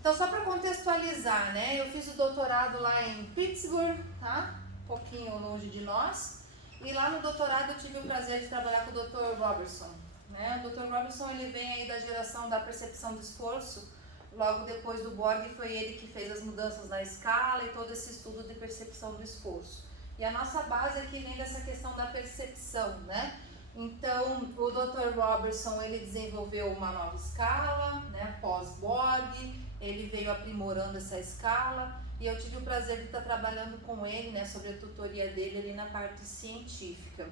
Então, só para contextualizar, né? Eu fiz o doutorado lá em Pittsburgh, tá? Um pouquinho longe de nós. E lá no doutorado eu tive o prazer de trabalhar com o Dr. Robertson, né? O Dr. Robertson, ele vem aí da geração da percepção do esforço. Logo depois do Borg, foi ele que fez as mudanças na escala e todo esse estudo de percepção do esforço. E a nossa base aqui vem dessa questão da percepção, né? Então, o Dr. Robertson, ele desenvolveu uma nova escala, né, pós-Borg, ele veio aprimorando essa escala e eu tive o prazer de estar trabalhando com ele, né, sobre a tutoria dele ali na parte científica.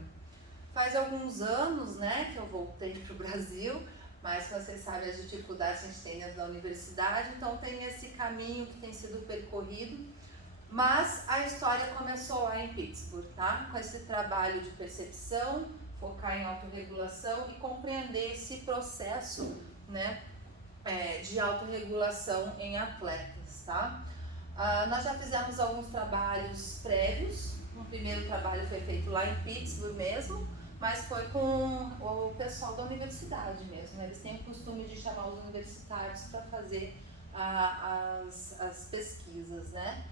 Faz alguns anos, né, que eu voltei para o Brasil, mas vocês sabem as dificuldades que a gente tem dentro da universidade, então tem esse caminho que tem sido percorrido. Mas a história começou lá em Pittsburgh, tá? Com esse trabalho de percepção, focar em autorregulação e compreender esse processo, né, de autorregulação em atletas, tá? Nós já fizemos alguns trabalhos prévios. O primeiro trabalho foi feito lá em Pittsburgh mesmo, mas foi com o pessoal da universidade mesmo, né? Eles têm o costume de chamar os universitários para fazer as pesquisas, né?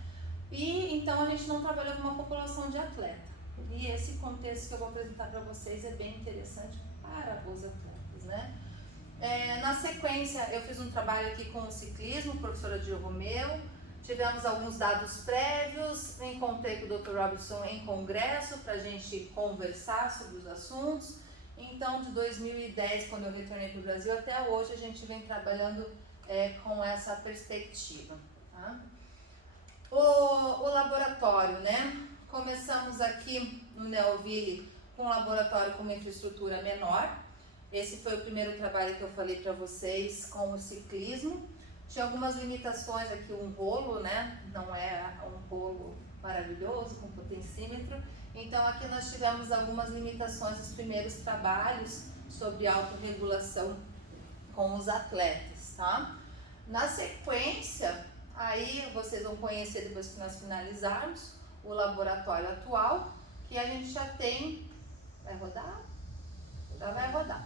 E então a gente não trabalha com uma população de atleta. E esse contexto que eu vou apresentar para vocês é bem interessante para os atletas, né? Na sequência, eu fiz um trabalho aqui com o ciclismo, professora de Romeu. Tivemos alguns dados prévios, encontrei com o Dr. Robertson em congresso para a gente conversar sobre os assuntos. Então, de 2010, quando eu retornei para o Brasil, até hoje a gente vem trabalhando com essa perspectiva, tá? O laboratório, né? Começamos aqui no Neoville com um laboratório com uma infraestrutura menor. Esse foi o primeiro trabalho que eu falei para vocês com o ciclismo. Tinha algumas limitações aqui, um rolo, né? Não é um rolo maravilhoso, com potencímetro. Então aqui nós tivemos algumas limitações nos primeiros trabalhos sobre autorregulação com os atletas, tá? Na sequência, aí vocês vão conhecer depois que nós finalizarmos o laboratório atual, que a gente já tem... Vai rodar? Vai rodar.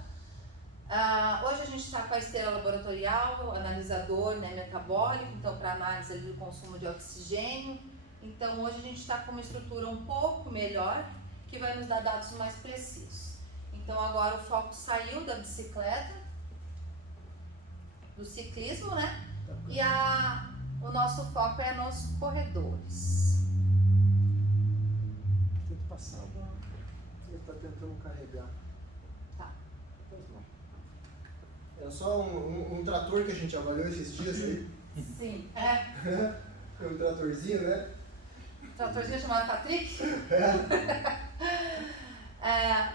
Hoje a gente está com a esteira laboratorial, o analisador, né, metabólico, então para análise do consumo de oxigênio. Então hoje a gente está com uma estrutura um pouco melhor, que vai nos dar dados mais precisos. Então agora o foco saiu da bicicleta, do ciclismo, né? E o nosso foco é nos corredores. Tenta passar. Ele está tentando carregar. Tá. Pois não. Era só um trator que a gente avaliou esses dias aí. Sim, Foi um tratorzinho, né? Tratorzinho chamado Patrick?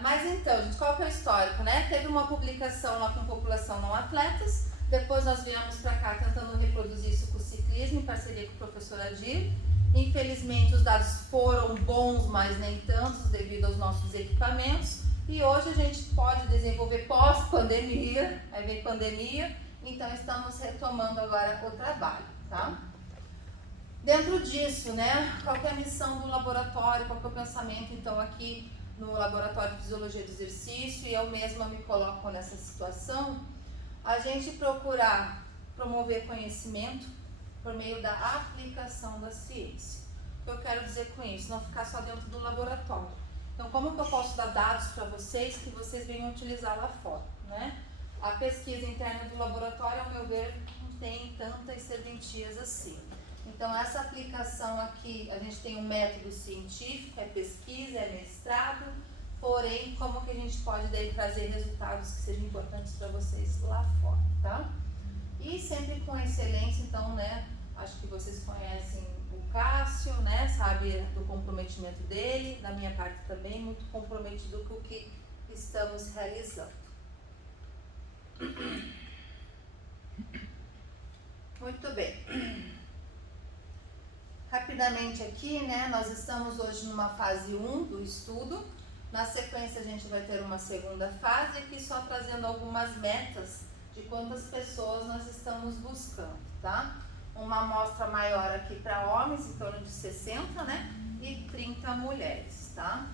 Mas então, gente, qual que é o histórico, né? Teve uma publicação lá com população não atletas, depois nós viemos para cá tentando reproduzir isso com o ciclismo, em parceria com o professor Adir. Infelizmente os dados foram bons, mas nem tantos devido aos nossos equipamentos. E hoje a gente pode desenvolver pós-pandemia, aí vem pandemia, então estamos retomando agora o trabalho, tá? Dentro disso, né, qual que é a missão do laboratório, qual que é o pensamento, então, aqui no Laboratório de Fisiologia do Exercício, e eu mesma me coloco nessa situação, a gente procurar promover conhecimento por meio da aplicação da ciência. O que eu quero dizer com isso? Não ficar só dentro do laboratório. Então, como que eu posso dar dados para vocês que vocês venham utilizar lá fora, né? A pesquisa interna do laboratório, ao meu ver, não tem tantas serventias assim. Então, essa aplicação aqui, a gente tem um método científico, é pesquisa, é mestrado, porém, como que a gente pode daí trazer resultados que sejam importantes para vocês lá fora, tá? E sempre com excelência, então, né, acho que vocês conhecem o Cássio, né, sabe do comprometimento dele, da minha parte também, muito comprometido com o que estamos realizando. Muito bem. Rapidamente aqui, né, nós estamos hoje numa fase 1 do estudo, na sequência a gente vai ter uma segunda fase, aqui só trazendo algumas metas de quantas pessoas nós estamos buscando, tá? Uma amostra maior aqui para homens, em torno de 60, né, e 30 mulheres, tá?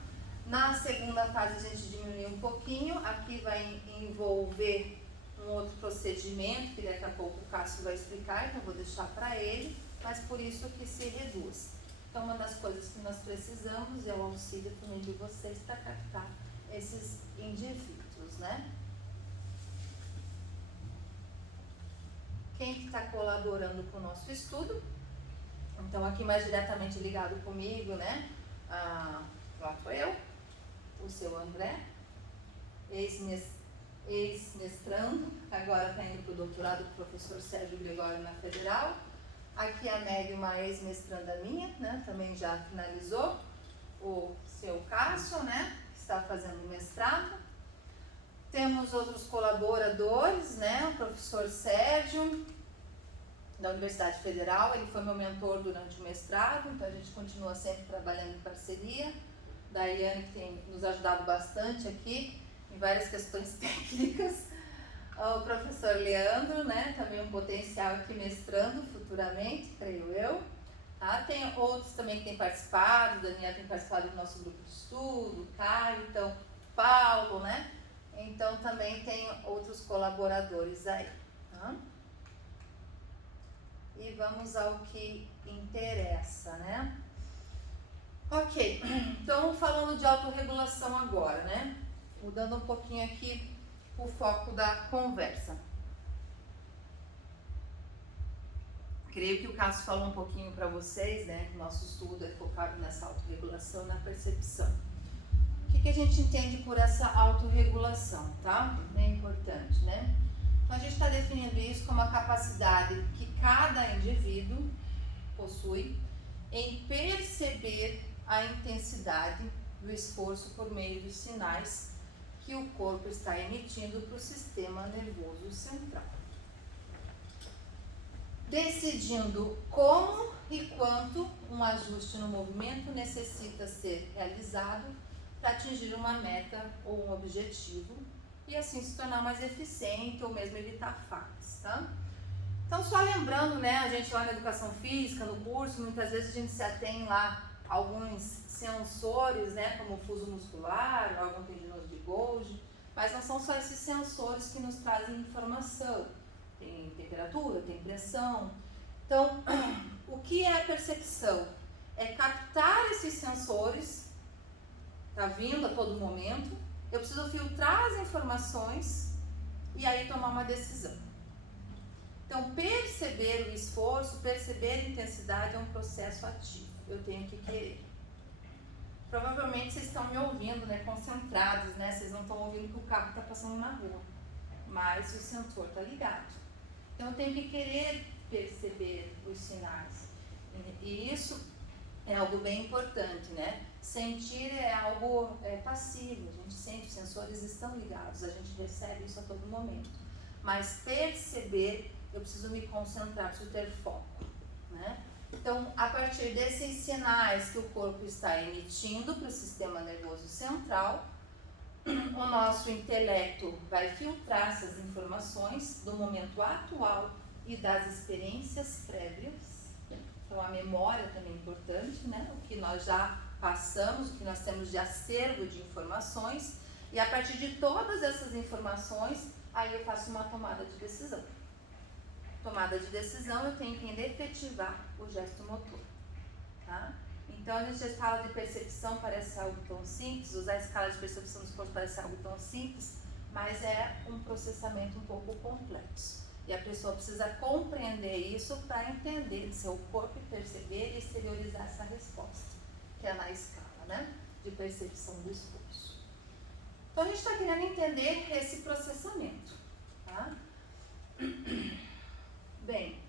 Na segunda fase a gente diminui um pouquinho, aqui vai envolver um outro procedimento que daqui a pouco o Cássio vai explicar, então eu vou deixar para ele, mas por isso que se reduz. Então, uma das coisas que nós precisamos é o auxílio também de vocês para captar esses indivíduos, né? Quem que está colaborando com o nosso estudo? Então, aqui mais diretamente ligado comigo, né? Lá estou eu, o seu André, ex-mestrando, agora está indo para o doutorado com o professor Sérgio Gregório na Federal. Aqui a Meg, uma ex-mestranda minha, né? Também já finalizou. O seu Cássio, né? Que está fazendo mestrado. Temos outros colaboradores, né? O professor Sérgio, da Universidade Federal, ele foi meu mentor durante o mestrado, então a gente continua sempre trabalhando em parceria. Daiane, que tem nos ajudado bastante aqui em várias questões técnicas. O professor Leandro, né, também um potencial aqui mestrando futuramente, creio eu. Tá? Tem outros também que têm participado, Daniel tem participado do nosso grupo de estudo, Caio, então, Paulo, né? Então também tem outros colaboradores aí. Tá? E vamos ao que interessa, né? Ok, então falando de autorregulação agora, né? Mudando um pouquinho aqui o foco da conversa. Creio que o Cássio falou um pouquinho para vocês, né? Que o nosso estudo é focado nessa autorregulação, na percepção. O que a gente entende por essa autorregulação, tá? É importante, né? Então a gente está definindo isso como a capacidade que cada indivíduo possui em perceber a intensidade do esforço por meio dos sinais que o corpo está emitindo para o sistema nervoso central, decidindo como e quanto um ajuste no movimento necessita ser realizado para atingir uma meta ou um objetivo e assim se tornar mais eficiente ou mesmo evitar falhas, tá? Então, só lembrando, né, a gente lá na educação física, no curso, muitas vezes a gente se atém lá a alguns sensores, né, como o fuso muscular, órgão tendinoso de Golgi, mas não são só esses sensores que nos trazem informação. Tem temperatura, tem pressão. Então, o que é a percepção? É captar esses sensores, tá vindo a todo momento, eu preciso filtrar as informações e aí tomar uma decisão. Então, perceber o esforço, perceber a intensidade é um processo ativo. Eu tenho que querer. Provavelmente vocês estão me ouvindo, né, concentrados, né? Vocês não estão ouvindo que o carro está passando na rua, mas o sensor está ligado. Então, eu tenho que querer perceber os sinais. E isso é algo bem importante, né? Sentir é algo passivo, a gente sente, os sensores estão ligados, a gente percebe isso a todo momento. Mas perceber, eu preciso me concentrar, preciso ter foco, né? Então, a partir desses sinais que o corpo está emitindo para o sistema nervoso central, o nosso intelecto vai filtrar essas informações do momento atual e das experiências prévias. Então, a memória também é importante, né? O que nós já passamos, o que nós temos de acervo de informações, e a partir de todas essas informações, aí eu faço uma tomada de decisão. Tomada de decisão, eu tenho que ainda efetivar o gesto motor, tá? Então, a escala de percepção parece algo tão simples, usar a escala de percepção do esforço parece algo tão simples, mas é um processamento um pouco complexo. E a pessoa precisa compreender isso para entender seu corpo e perceber e exteriorizar essa resposta, que é na escala, né, de percepção do esforço. Então, a gente está querendo entender esse processamento, tá? Bem,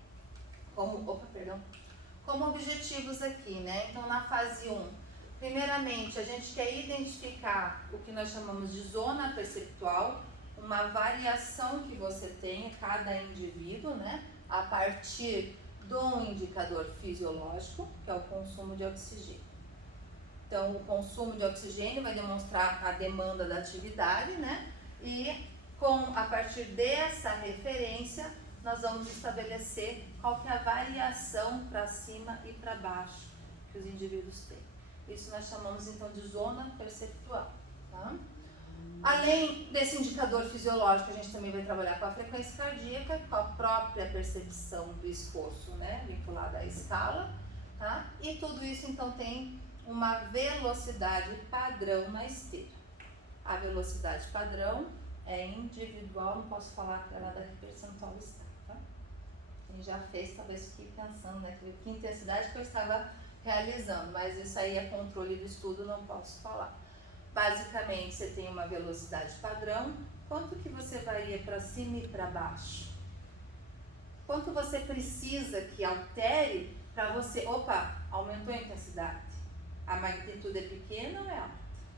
como objetivos aqui, né? Então, na fase 1, primeiramente, a gente quer identificar o que nós chamamos de zona perceptual, uma variação que você tem, cada indivíduo, né? A partir de um indicador fisiológico, que é o consumo de oxigênio. Então, o consumo de oxigênio vai demonstrar a demanda da atividade, né? E a partir dessa referência, nós vamos estabelecer qual que é a variação para cima e para baixo que os indivíduos têm. Isso nós chamamos então de zona perceptual, tá? Além desse indicador fisiológico, a gente também vai trabalhar com a frequência cardíaca, com a própria percepção do esforço, né, vinculada à escala, tá? E tudo isso, então, tem uma velocidade padrão na esteira. A velocidade padrão é individual, não posso falar para ela que percentual está, tá? Quem já fez, talvez fique pensando, né, que intensidade que eu estava realizando, mas isso aí é controle do estudo, não posso falar. Basicamente, você tem uma velocidade padrão. Quanto que você varia para cima e para baixo? Quanto você precisa que altere para você... Opa, aumentou a intensidade. A magnitude é pequena ou é alta?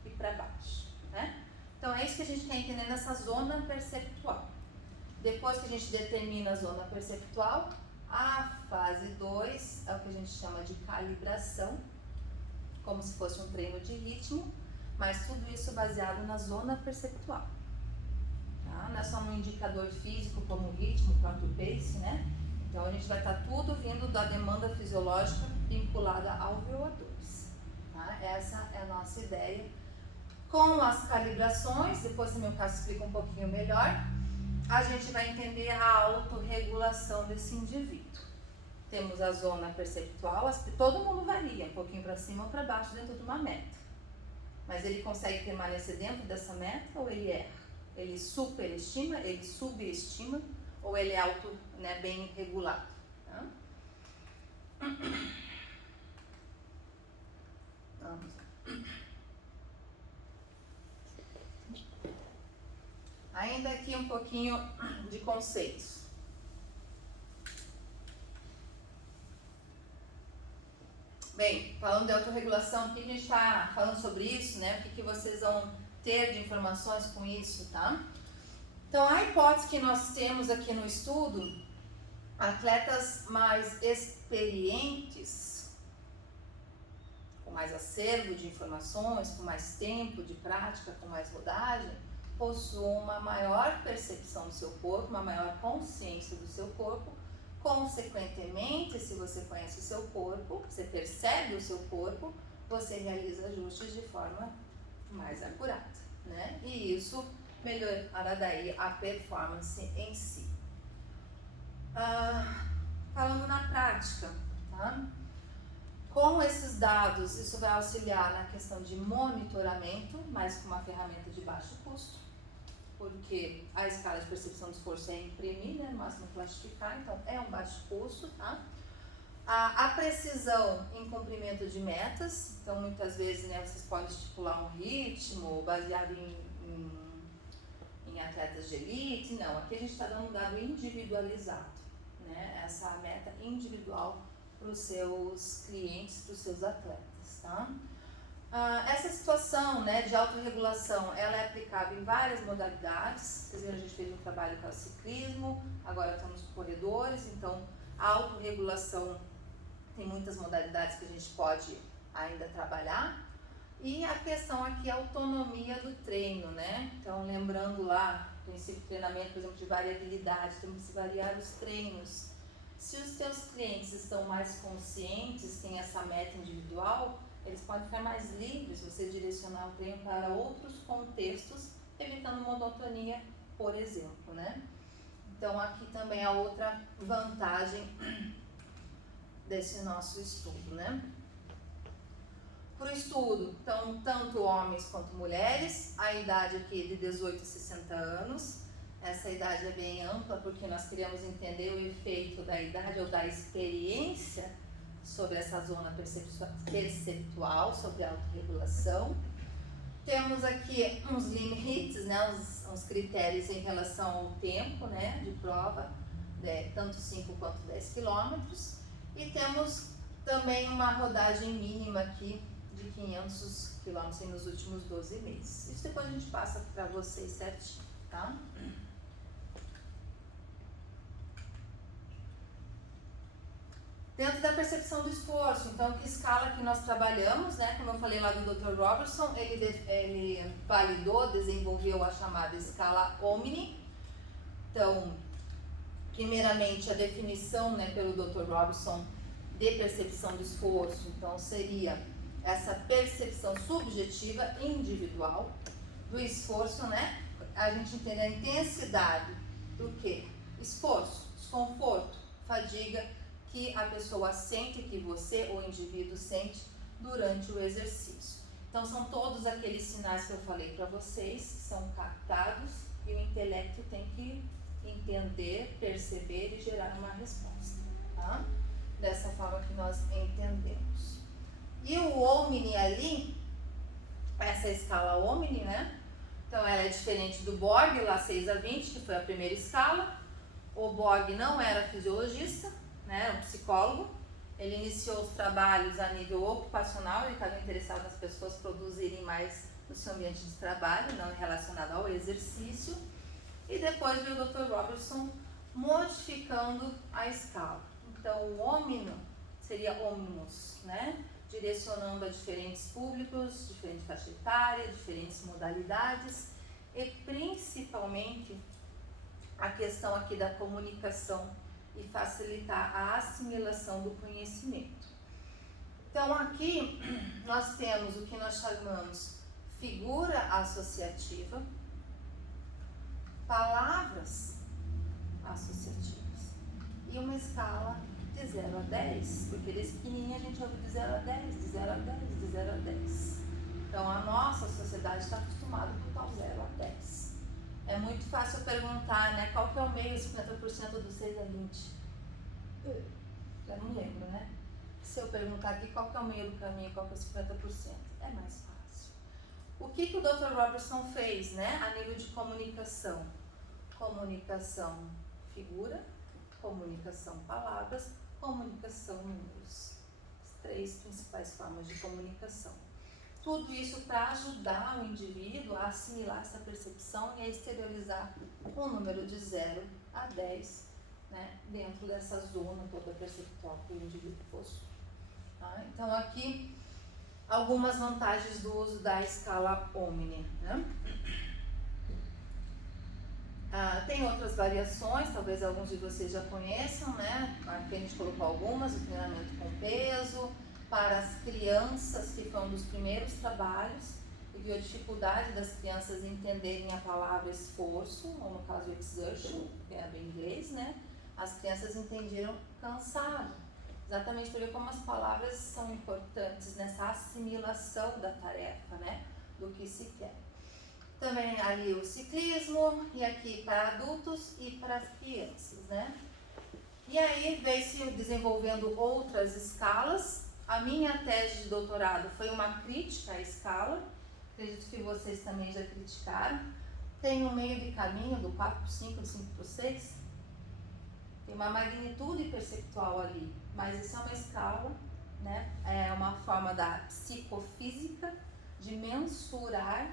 E para baixo, né? Então, é isso que a gente quer entender nessa zona perceptual. Depois que a gente determina a zona perceptual, a fase 2 é o que a gente chama de calibração, como se fosse um treino de ritmo, mas tudo isso baseado na zona perceptual. Tá? Não é só um indicador físico como o ritmo, o próprio pace, né? Então a gente vai estar tudo vindo da demanda fisiológica vinculada ao VO2. Tá? Essa é a nossa ideia. Com as calibrações, depois se meu caso explica um pouquinho melhor, a gente vai entender a autorregulação desse indivíduo. Temos a zona perceptual, todo mundo varia, um pouquinho para cima ou para baixo dentro de uma meta. Mas ele consegue permanecer dentro dessa meta ou ele erra? Ele superestima, ele subestima ou ele é auto, né, bem regulado? Tá? Vamos lá. Ainda aqui um pouquinho de conceitos. Bem, falando de autorregulação, aqui a gente está falando sobre isso, né? O que vocês vão ter de informações com isso, tá? Então, a hipótese que nós temos aqui no estudo, atletas mais experientes, com mais acervo de informações, com mais tempo de prática, com mais rodagem, possuem uma maior percepção do seu corpo, uma maior consciência do seu corpo. Consequentemente, se você conhece o seu corpo, você percebe o seu corpo, você realiza ajustes de forma mais acurada, né? E isso melhorará daí a performance em si. Falando na prática, tá? Com esses dados, isso vai auxiliar na questão de monitoramento, mas com uma ferramenta de baixo custo, porque a escala de percepção de esforço é imprimir, né, no máximo classificar, então é um baixo custo, tá? A precisão em cumprimento de metas, então muitas vezes, né, vocês podem estipular um ritmo baseado em atletas de elite, não, aqui a gente está dando um dado individualizado, né, essa meta individual para os seus clientes, para os seus atletas, tá? Essa situação, né, de autorregulação, ela é aplicável em várias modalidades. Vocês viram, a gente fez um trabalho com o ciclismo, agora estamos com corredores, então a autorregulação tem muitas modalidades que a gente pode ainda trabalhar. E a questão aqui é a autonomia do treino, né? Então, lembrando lá, o princípio de treinamento, por exemplo, de variabilidade, temos que variar os treinos. Se os teus clientes estão mais conscientes, têm essa meta individual, eles podem ficar mais livres, você direcionar o treino para outros contextos, evitando monotonia, por exemplo, né? Então, aqui também é outra vantagem desse nosso estudo, né? Para o estudo, então, tanto homens quanto mulheres, a idade aqui de 18 a 60 anos, essa idade é bem ampla, porque nós queremos entender o efeito da idade ou da experiência sobre essa zona perceptual, sobre a autorregulação. Temos aqui uns limites, né, uns critérios em relação ao tempo, né, de prova, né, tanto 5 quanto 10 quilômetros. E temos também uma rodagem mínima aqui de 500 quilômetros nos últimos 12 meses. Isso depois a gente passa para vocês certinho, tá? Dentro da percepção do esforço, então, que escala que nós trabalhamos, né? Como eu falei lá do Dr. Robertson, ele validou, desenvolveu a chamada escala Omni. Então, primeiramente, a definição, né, pelo Dr. Robertson de percepção do esforço, então, seria essa percepção subjetiva individual. do esforço, né? A gente entende a intensidade do quê? Esforço, desconforto, fadiga que a pessoa sente, que você, o indivíduo, sente durante o exercício. Então, são todos aqueles sinais que eu falei para vocês, que são captados e o intelecto tem que entender, perceber e gerar uma resposta, tá? Dessa forma que nós entendemos. E o Omni ali, essa escala Omni, né? Então, ela é diferente do Borg, lá 6 a 20, que foi a primeira escala. O Borg não era fisiologista, né? Era um psicólogo. Ele iniciou os trabalhos a nível ocupacional, ele estava interessado nas pessoas produzirem mais no seu ambiente de trabalho, não relacionado ao exercício. E depois veio o Dr. Robertson modificando a escala. Então, o Omni seria Omnus, né? Direcionando a diferentes públicos, diferente faixa etária, diferentes modalidades e principalmente a questão aqui da comunicação e facilitar a assimilação do conhecimento. Então, aqui nós temos o que nós chamamos figura associativa, palavras associativas e uma escala de 0 a 10, porque ele é pequenininho, a gente ouve de 0 a 10, de 0 a 10, de 0 a 10. Então, a nossa sociedade está acostumada com o tal 0 a 10. É muito fácil perguntar, né, qual que é o meio 50% do 6 a 20? Já não lembro, né? Se eu perguntar aqui qual que é o meio do caminho, qual que é o 50%, é mais fácil. O que que o Dr. Robertson fez, né, a nível de comunicação? Comunicação figura, comunicação palavras, comunicação números. As 3 principais formas de comunicação. Tudo isso para ajudar o indivíduo a assimilar essa percepção e a exteriorizar um número de 0 a 10, né, dentro dessa zona toda perceptual que o indivíduo possui. Tá? Então, aqui, algumas vantagens do uso da escala Omni. Né? Tem outras variações, talvez alguns de vocês já conheçam, né? Aqui a gente colocou algumas, o treinamento com peso, para as crianças, que foi um dos primeiros trabalhos, e viu a dificuldade das crianças entenderem a palavra esforço, ou no caso exertion, que é bem inglês, né? As crianças entenderam cansado, exatamente para ver como as palavras são importantes nessa assimilação da tarefa, né? Do que se quer. Também ali o ciclismo, e aqui para adultos e para as crianças, né? E aí veio se desenvolvendo outras escalas. A minha tese de doutorado foi uma crítica à escala, acredito que vocês também já criticaram. Tem um meio de caminho do 4 por 5, do 5 por 6, tem uma magnitude perceptual ali, mas isso é uma escala, né? É uma forma da psicofísica de mensurar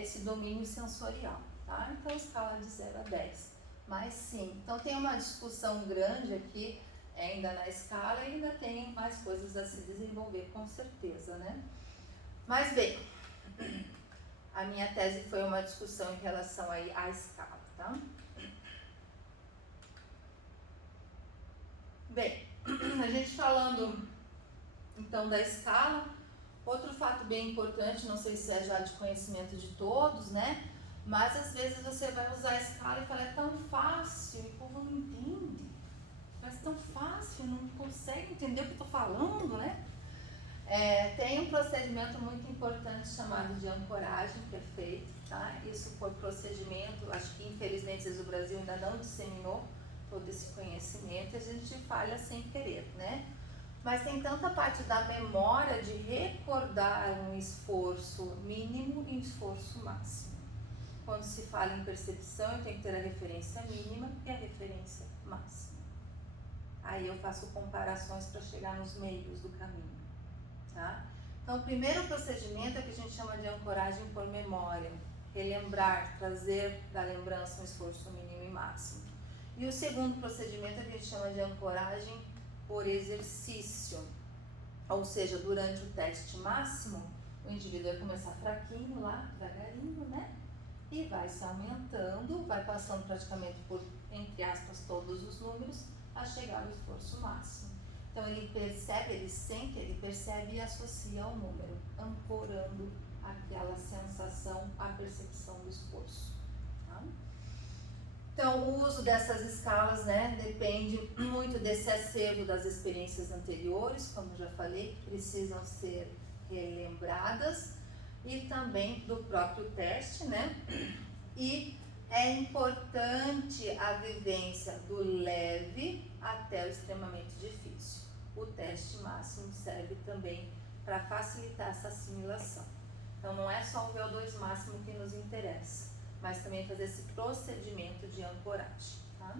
esse domínio sensorial, tá? Então, escala de 0 a 10, mas sim, então tem uma discussão grande aqui ainda na escala e ainda tem mais coisas a se desenvolver, com certeza, né? Mas bem, a minha tese foi uma discussão em relação aí à escala, tá? Bem, a gente falando então da escala, outro fato bem importante, não sei se é já de conhecimento de todos, né? Mas às vezes você vai usar a escala e fala, é tão fácil, e o povo não entende. Parece tão fácil, não consegue entender o que eu estou falando, né? Tem um procedimento muito importante chamado de ancoragem que é feito, tá? Isso por procedimento, acho que infelizmente o Brasil ainda não disseminou todo esse conhecimento e a gente falha sem querer, né? Mas tem tanta parte da memória de recordar um esforço mínimo e um esforço máximo. Quando se fala em percepção, eu tenho que ter a referência mínima e a referência máxima. Aí eu faço comparações para chegar nos meios do caminho, tá? Então, o primeiro procedimento é que a gente chama de ancoragem por memória. Relembrar, trazer da lembrança um esforço mínimo e máximo. E o segundo procedimento é que a gente chama de ancoragem por exercício. Ou seja, durante o teste máximo, o indivíduo vai começar fraquinho lá, devagarinho, né? E vai se aumentando, vai passando praticamente por, entre aspas, todos os números, a chegar ao esforço máximo. Então ele percebe, ele sente, ele percebe e associa ao número, ancorando aquela sensação, a percepção do esforço. Tá? Então, o uso dessas escalas, né, depende muito desse acervo das experiências anteriores, como eu já falei, que precisam ser relembradas, e também do próprio teste, né? E é importante a vivência do leve até o extremamente difícil. O teste máximo serve também para facilitar essa assimilação. Então, não é só o VO2 máximo que nos interessa, mas também fazer esse procedimento de ancoragem. Tá?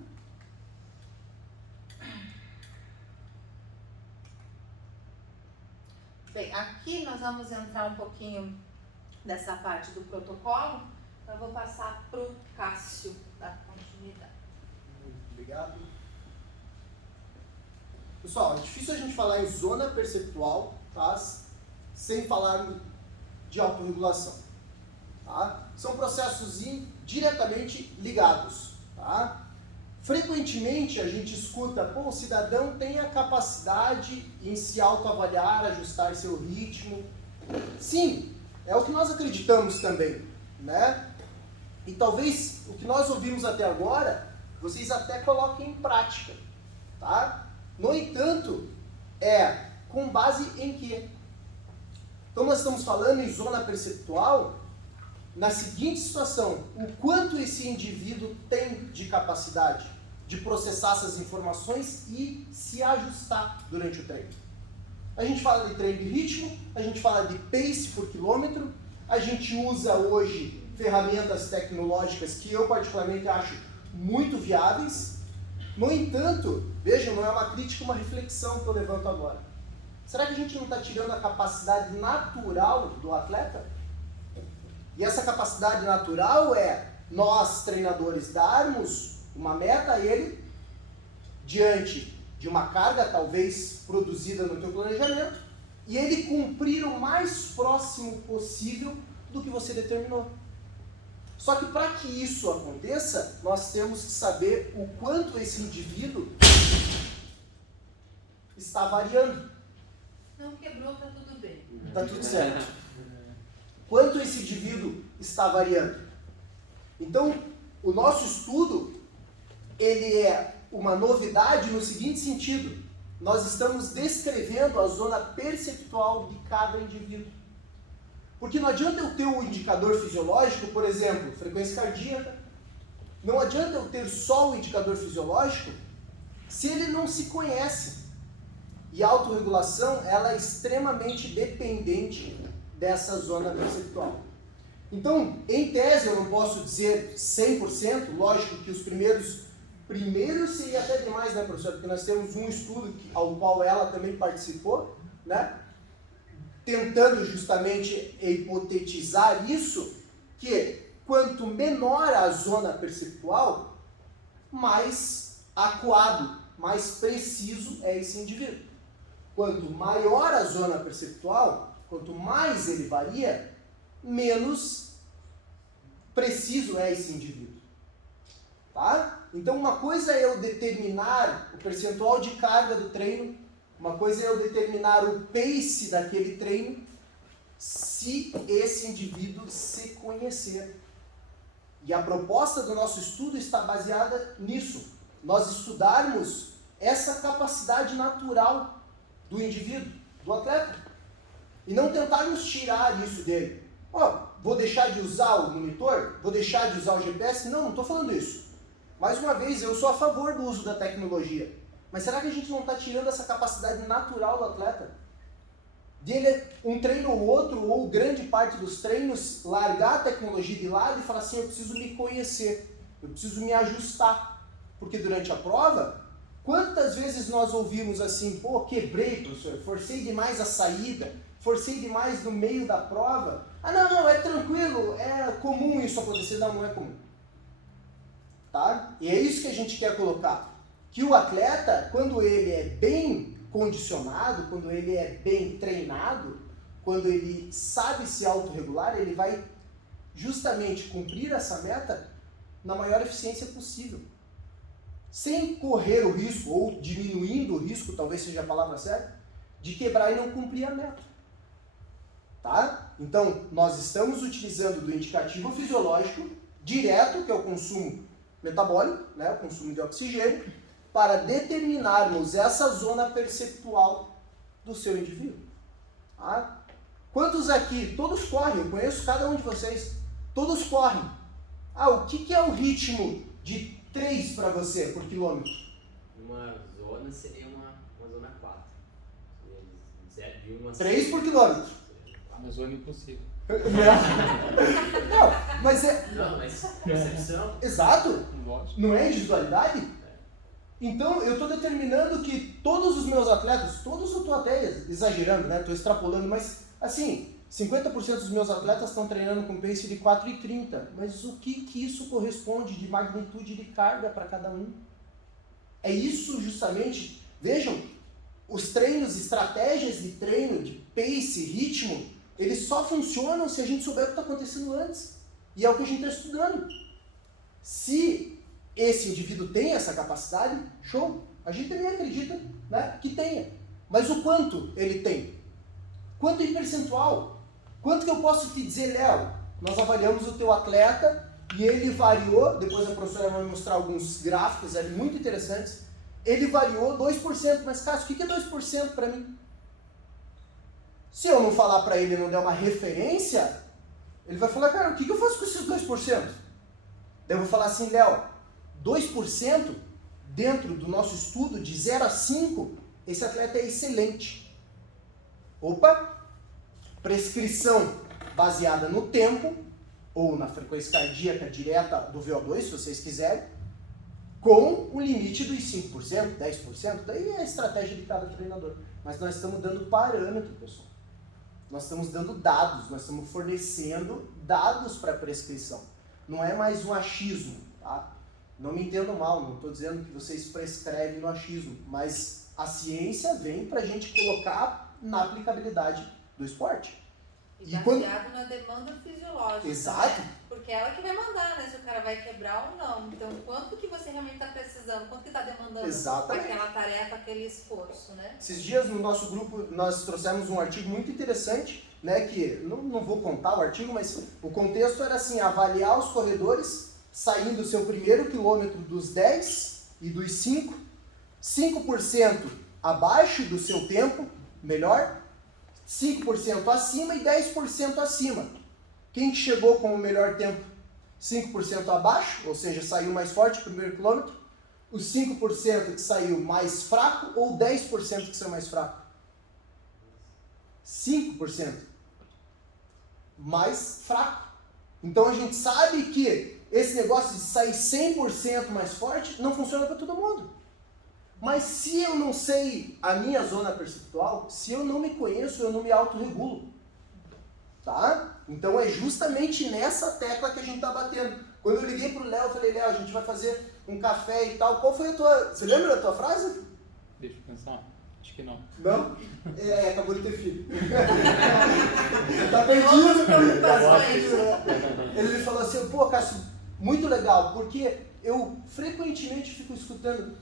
Bem, aqui nós vamos entrar um pouquinho dessa parte do protocolo, então eu vou passar para o Cássio dar continuidade. Obrigado. Pessoal, é difícil a gente falar em zona perceptual, tá? Sem falar de autorregulação. Tá? São processos diretamente ligados. Tá? Frequentemente a gente escuta, pô, o cidadão tem a capacidade em se autoavaliar, ajustar seu ritmo. Sim, é o que nós acreditamos também, né? E talvez o que nós ouvimos até agora, vocês até coloquem em prática, tá? No entanto, é com base em quê? Então nós estamos falando em zona perceptual na seguinte situação: o quanto esse indivíduo tem de capacidade de processar essas informações e se ajustar durante o treino. A gente fala de treino de ritmo, a gente fala de pace por quilômetro, a gente usa hoje ferramentas tecnológicas que eu particularmente acho muito viáveis. No entanto, vejam, não é uma crítica, uma reflexão que eu levanto agora. Será que a gente não está tirando a capacidade natural do atleta? E essa capacidade natural é nós, treinadores, darmos uma meta a ele diante de uma carga talvez produzida no teu planejamento e ele cumprir o mais próximo possível do que você determinou. Só que para que isso aconteça, nós temos que saber o quanto esse indivíduo está variando. Não quebrou, tá tudo bem. Tá tudo certo. Quanto esse indivíduo está variando. Então, o nosso estudo, ele é uma novidade no seguinte sentido: nós estamos descrevendo a zona perceptual de cada indivíduo. Porque não adianta eu ter um indicador fisiológico, por exemplo, frequência cardíaca, não adianta eu ter só o indicador fisiológico se ele não se conhece. E a autorregulação, ela é extremamente dependente dessa zona perceptual. Então, em tese, eu não posso dizer 100%, lógico que os primeiros seria até demais, né, professor? Porque nós temos um estudo ao qual ela também participou, né? Tentando justamente hipotetizar isso, que quanto menor a zona perceptual, mais acuado, mais preciso é esse indivíduo. Quanto maior a zona perceptual, quanto mais ele varia, menos preciso é esse indivíduo. Tá? Então uma coisa é eu determinar o percentual de carga do treino, uma coisa é eu determinar o pace daquele treino, se esse indivíduo se conhecer. E a proposta do nosso estudo está baseada nisso. Nós estudarmos essa capacidade natural do indivíduo, do atleta. E não tentarmos tirar isso dele. Vou deixar de usar o monitor? Vou deixar de usar o GPS? Não estou falando isso. Mais uma vez, eu sou a favor do uso da tecnologia. Mas será que a gente não está tirando essa capacidade natural do atleta? Dele, um treino ou outro, ou grande parte dos treinos, largar a tecnologia de lado e falar assim: eu preciso me conhecer, eu preciso me ajustar. Porque durante a prova, quantas vezes nós ouvimos assim: pô, quebrei, professor, forcei demais a saída, forcei demais no meio da prova. Não, é tranquilo, é comum isso acontecer. Não é comum. Tá? E é isso que a gente quer colocar. Que o atleta, quando ele é bem condicionado, quando ele é bem treinado, quando ele sabe se autorregular, ele vai justamente cumprir essa meta na maior eficiência possível. Sem correr o risco, ou diminuindo o risco, talvez seja a palavra certa, de quebrar e não cumprir a meta. Tá? Então, nós estamos utilizando do indicativo fisiológico direto, que é o consumo metabólico, né, o consumo de oxigênio, para determinarmos essa zona perceptual do seu indivíduo. Tá? Quantos aqui, todos correm, eu conheço cada um de vocês, todos correm. O que é o ritmo de 3 para você por quilômetro? Uma zona seria uma zona 4. Seria uma 3 por quilômetro. Uma zona impossível. Não, mas é... Não, mas percepção. Exato. Lógico. Não é individualidade? Então, eu estou determinando que todos os meus atletas, todos eu estou até exagerando, né? Estou extrapolando, mas assim, 50% dos meus atletas estão treinando com pace de 4,30. Mas o que isso corresponde de magnitude de carga para cada um? É isso justamente, vejam, os treinos, estratégias de treino, de pace, ritmo, eles só funcionam se a gente souber o que está acontecendo antes. E é o que a gente está estudando. Se esse indivíduo tem essa capacidade, show. A gente também acredita, né, que tenha. Mas o quanto ele tem? Quanto em percentual? Quanto que eu posso te dizer, Léo? Nós avaliamos o teu atleta e ele variou, depois a professora vai mostrar alguns gráficos ali muito interessantes, ele variou 2%, mas Cássio, o que é 2% para mim? Se eu não falar para ele e não der uma referência, ele vai falar, cara, o que eu faço com esses 2%? Daí eu vou falar assim, Léo, 2% dentro do nosso estudo de 0 a 5, esse atleta é excelente. Opa! Prescrição baseada no tempo, ou na frequência cardíaca direta do VO2, se vocês quiserem, com o limite dos 5%, 10%, daí é a estratégia de cada treinador. Mas nós estamos dando parâmetro, pessoal. Nós estamos dando dados, nós estamos fornecendo dados para prescrição. Não é mais um achismo, tá? Não me entendam mal, não estou dizendo que vocês prescrevem no achismo, mas a ciência vem para a gente colocar na aplicabilidade do esporte. E baseado na demanda fisiológica. Exato. Né? Porque é ela que vai mandar, né? Se o cara vai quebrar ou não. Então, quanto que você realmente está precisando? Quanto que está demandando Exatamente. aquela tarefa, aquele esforço, né? Esses dias no nosso grupo nós trouxemos um artigo muito interessante, né? Que não vou contar o artigo, mas o contexto era assim, avaliar os corredores saindo do seu primeiro quilômetro dos 10 e dos 5, 5% abaixo do seu tempo, melhor, 5% acima e 10% acima. Quem que chegou com o melhor tempo? 5% abaixo, ou seja, saiu mais forte no primeiro quilômetro. Os 5% que saiu mais fraco ou 10% que saiu mais fraco? 5% mais fraco. Então a gente sabe que esse negócio de sair 100% mais forte não funciona para todo mundo. Mas se eu não sei a minha zona perceptual, se eu não me conheço, eu não me autorregulo. Tá? Então é justamente nessa tecla que a gente está batendo. Quando eu liguei pro Léo, eu falei, Léo, a gente vai fazer um café e tal. Qual foi a tua... Você lembra da tua frase? Deixa eu pensar. Acho que não. Não? Acabou de ter filho. Tá perdido. Tá perdido. Ele falou assim, pô, Cássio, muito legal, porque eu frequentemente fico escutando,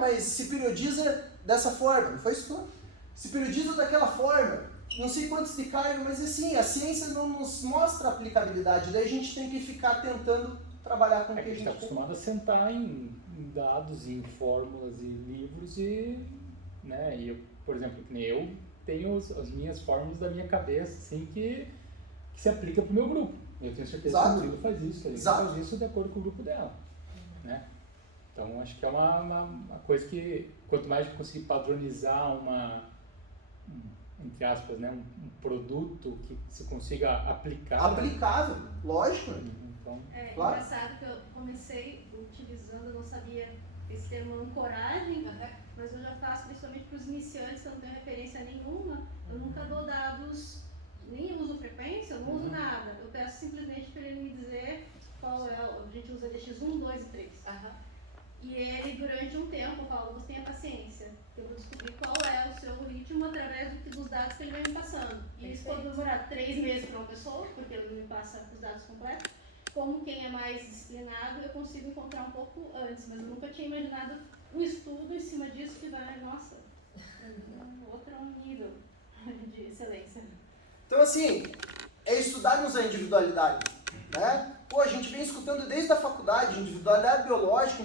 mas se periodiza dessa forma. Não foi isso? Se periodiza daquela forma. Não sei quantos de carga, mas assim, a ciência não nos mostra a aplicabilidade. Daí a gente tem que ficar tentando trabalhar com o que a gente está acostumado a sentar em dados, em fórmulas e livros e, né, e eu, por exemplo, que nem eu tenho as minhas fórmulas da minha cabeça, assim, que se aplica para o meu grupo. Eu tenho certeza Exato. que o Murilo faz isso, ele faz isso de acordo com o grupo dela, né? Então, acho que é uma coisa que, quanto mais a gente conseguir padronizar entre aspas, né, um produto que se consiga aplicar. Aplicável, lógico. Então, claro. Engraçado que eu comecei utilizando, eu não sabia esse termo ancoragem, mas eu já faço principalmente para os iniciantes, que eu não tenho referência nenhuma, eu nunca dou dados, nem uso frequência, eu não uso nada. Eu peço simplesmente para ele me dizer qual é, a gente usa DX1, 2 e 3. E ele, durante um tempo, eu falo, você tenha paciência, que eu vou descobrir qual é o seu ritmo através dos dados que ele vai me passando. E isso pode demorar 3 meses para uma pessoa, porque ele me passa os dados completos. Como quem é mais disciplinado, eu consigo encontrar um pouco antes, mas eu nunca tinha imaginado um estudo em cima disso que vai, nossa, outro nível de excelência. Então, assim, é estudarmos a individualidade, né? Pô, a gente vem escutando desde a faculdade, individualidade biológica,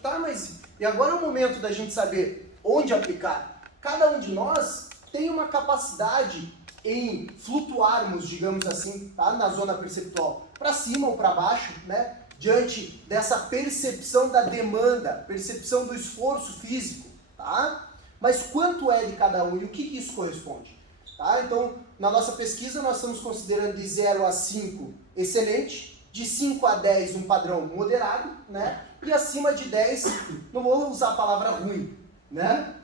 tá, mas e agora é o momento da gente saber onde aplicar. Cada um de nós tem uma capacidade em flutuarmos, digamos assim, tá? Na zona perceptual, para cima ou para baixo, né? Diante dessa percepção da demanda, percepção do esforço físico, tá? Mas quanto é de cada um e o que isso corresponde? Tá? Então, na nossa pesquisa, nós estamos considerando de 0 a 5 excelente, de 5 a 10 um padrão moderado, né? E acima de 10, não vou usar a palavra ruim, né?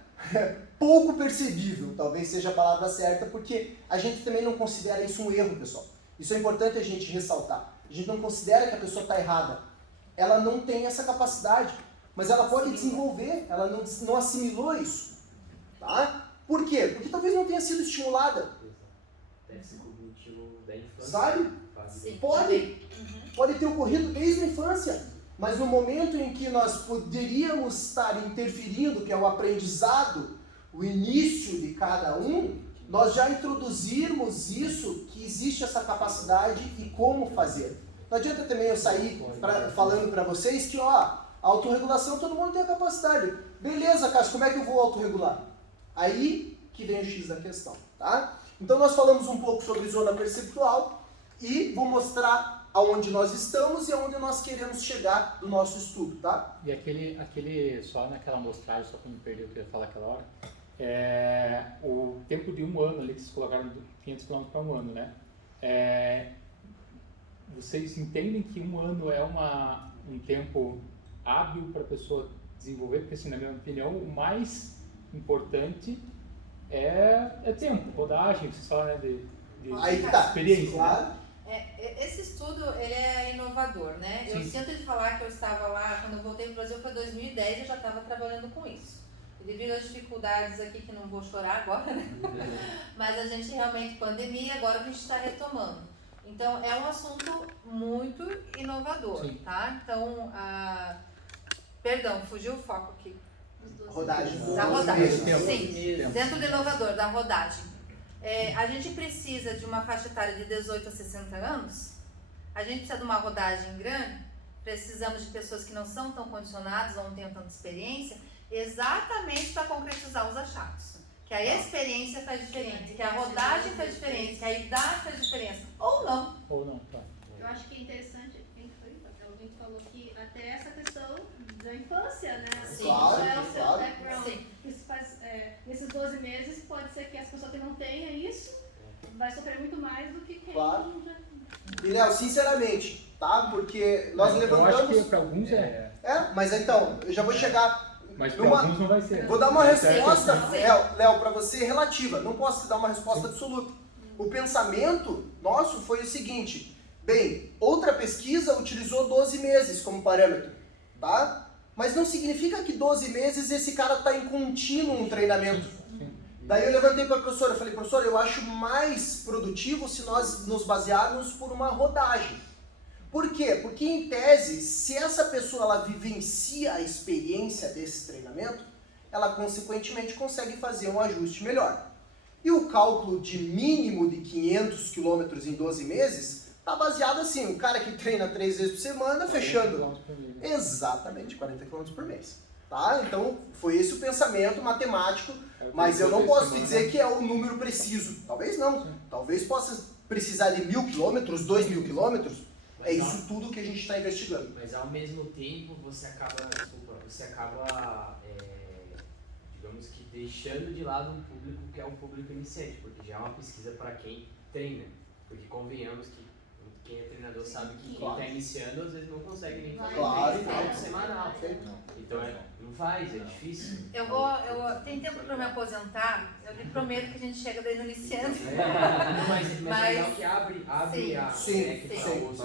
Pouco percebível, talvez seja a palavra certa, porque a gente também não considera isso um erro, pessoal. Isso é importante a gente ressaltar. A gente não considera que a pessoa está errada. Ela não tem essa capacidade, mas ela pode desenvolver, ela não assimilou isso. Tá? Por quê? Porque talvez não tenha sido estimulada. Deve ser cognitivo da infância. Sabe? Sim. Pode ter ocorrido desde a infância, mas no momento em que nós poderíamos estar interferindo, que é o aprendizado, o início de cada um, nós já introduzirmos isso, que existe essa capacidade e como fazer. Não adianta também eu sair falando para vocês que, ó, a autorregulação todo mundo tem a capacidade. Beleza, Cássio, como é que eu vou autorregular? Aí que vem o X da questão, tá? Então nós falamos um pouco sobre zona perceptual e vou mostrar aonde nós estamos e aonde nós queremos chegar do nosso estudo, tá? E aquele só naquela amostragem, só para não perder o que eu ia falar aquela hora, o tempo de um ano ali, que vocês colocaram 500 km para um ano, né? Vocês entendem que um ano é um tempo hábil para a pessoa desenvolver? Porque, assim, na minha opinião, o mais importante é tempo, rodagem, vocês falam, né, de Aí tá, experiência. claro. Né? Esse estudo, ele é inovador, né? Sim. Eu sinto de falar que eu estava lá, quando eu voltei para o Brasil foi 2010, eu já estava trabalhando com isso. E devido às dificuldades aqui, que não vou chorar agora, né? Mas a gente realmente, pandemia, agora a gente está retomando. Então, é um assunto muito inovador, Sim. tá? Então, perdão, fugiu o foco aqui. Rodagem. Da rodagem, Tempo. sim. Dentro do inovador, da rodagem. A gente precisa de uma faixa etária de 18 a 60 anos, a gente precisa de uma rodagem grande, precisamos de pessoas que não são tão condicionadas ou não tenham tanta experiência, exatamente para concretizar os achados. Que a experiência faz diferença, que a rodagem faz diferença, que a idade faz diferença, ou não. Ou não, tá. Eu acho que é interessante, quem foi? Alguém falou que até essa questão da infância, né? Sim. Qual é o seu Claro. background? Sim. Isso faz, nesses 12 meses, pode ser que as pessoas que não tenham isso vai sofrer muito mais do que quem Claro. já... E, Léo, sinceramente, tá? Porque nós Eu acho que levantamos... para alguns mas então, eu já vou chegar... mas para Numa- alguns não vai ser. Vou dar uma resposta, Sim. Léo, para você relativa. Não posso te dar uma resposta absoluta. O pensamento nosso foi o seguinte. Bem, outra pesquisa utilizou 12 meses como parâmetro, tá? Mas não significa que 12 meses esse cara está em contínuo treinamento. Sim. Daí eu levantei para a professora, eu falei, professora, eu acho mais produtivo se nós nos basearmos por uma rodagem. Por quê? Porque, em tese, se essa pessoa ela vivencia a experiência desse treinamento, ela, consequentemente, consegue fazer um ajuste melhor. E o cálculo de mínimo de 500 km em 12 meses está baseado assim, o cara que treina 3 vezes por semana, fechando exatamente 40 km por mês. Tá? Então, foi esse o pensamento matemático, mas eu não posso te dizer que é o número preciso. Talvez não. Talvez possa precisar de 1.000 km, 2.000 km. É isso tudo que a gente está investigando. Mas ao mesmo tempo você acaba, digamos que deixando de lado um público que é um público iniciante, porque já é uma pesquisa para quem treina. Porque convenhamos que quem é treinador sabe que quem está iniciando às vezes não consegue nem fazer Claro, treino claro. semanal. Então não faz, é difícil. Eu tem tempo para me aposentar, eu lhe prometo que a gente chega daí no iniciante. Mas é legal que abre a Sim, leque para sim. outros.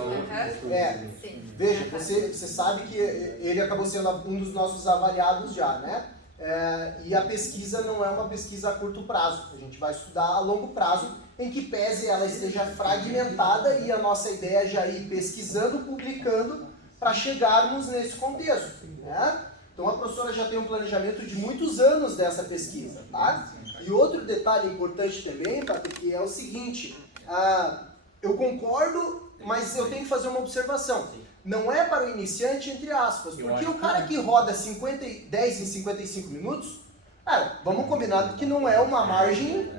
Sim. Veja, você sabe que ele acabou sendo um dos nossos avaliados já, né? E a pesquisa não é uma pesquisa a curto prazo. A gente vai estudar a longo prazo, em que pese ela esteja fragmentada e a nossa ideia é já ir pesquisando, publicando, para chegarmos nesse contexto, né? Então a professora já tem um planejamento de muitos anos dessa pesquisa, tá? E outro detalhe importante também, Patrick, é o seguinte, eu concordo, mas eu tenho que fazer uma observação. Não é para o iniciante, entre aspas, porque o cara que roda 10 em 55 minutos, vamos combinar que não é uma margem...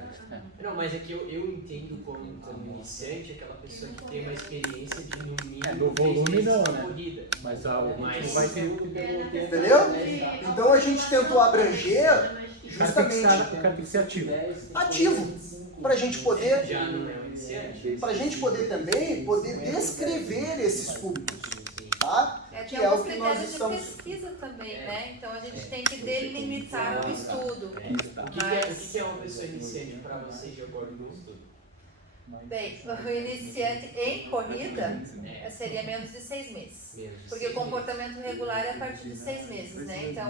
Não, mas é que eu entendo como iniciante aquela pessoa que tem uma experiência de no mínimo no volume não, né? corrida. Mas o Mas vai ter Entendeu? Então a gente tentou abranger justamente o cara tem que ser ativo. ativo, para a gente poder, já não é um iniciante. para a gente poder também descrever esses públicos, tá? Que Tem é o alguns que nós critérios de estamos... pesquisa também, né? Então a gente tem que delimitar o estudo. O que é uma pessoa iniciante para você de acordo com o estudo? Bem, o iniciante em corrida seria menos de 6 meses. Porque o comportamento regular é a partir de 6 meses, né? Então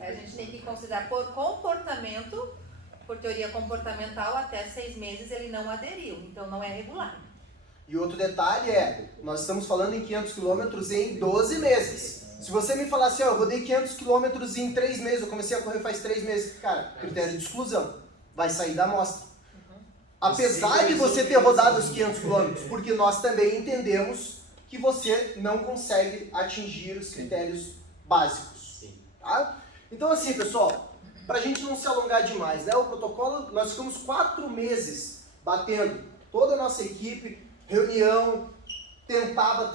a gente tem que considerar por comportamento, por teoria comportamental, até 6 meses ele não aderiu. Então não é regular. E outro detalhe nós estamos falando em 500 km em 12 meses. Se você me falar assim, eu rodei 500 km em 3 meses, eu comecei a correr faz 3 meses, cara, critério de exclusão, vai sair da amostra. Apesar de você ter rodado os 500 km, porque nós também entendemos que você não consegue atingir os critérios básicos. Tá? Então assim, pessoal, para a gente não se alongar demais, né? O protocolo, nós ficamos 4 meses batendo, toda a nossa equipe, reunião, testava,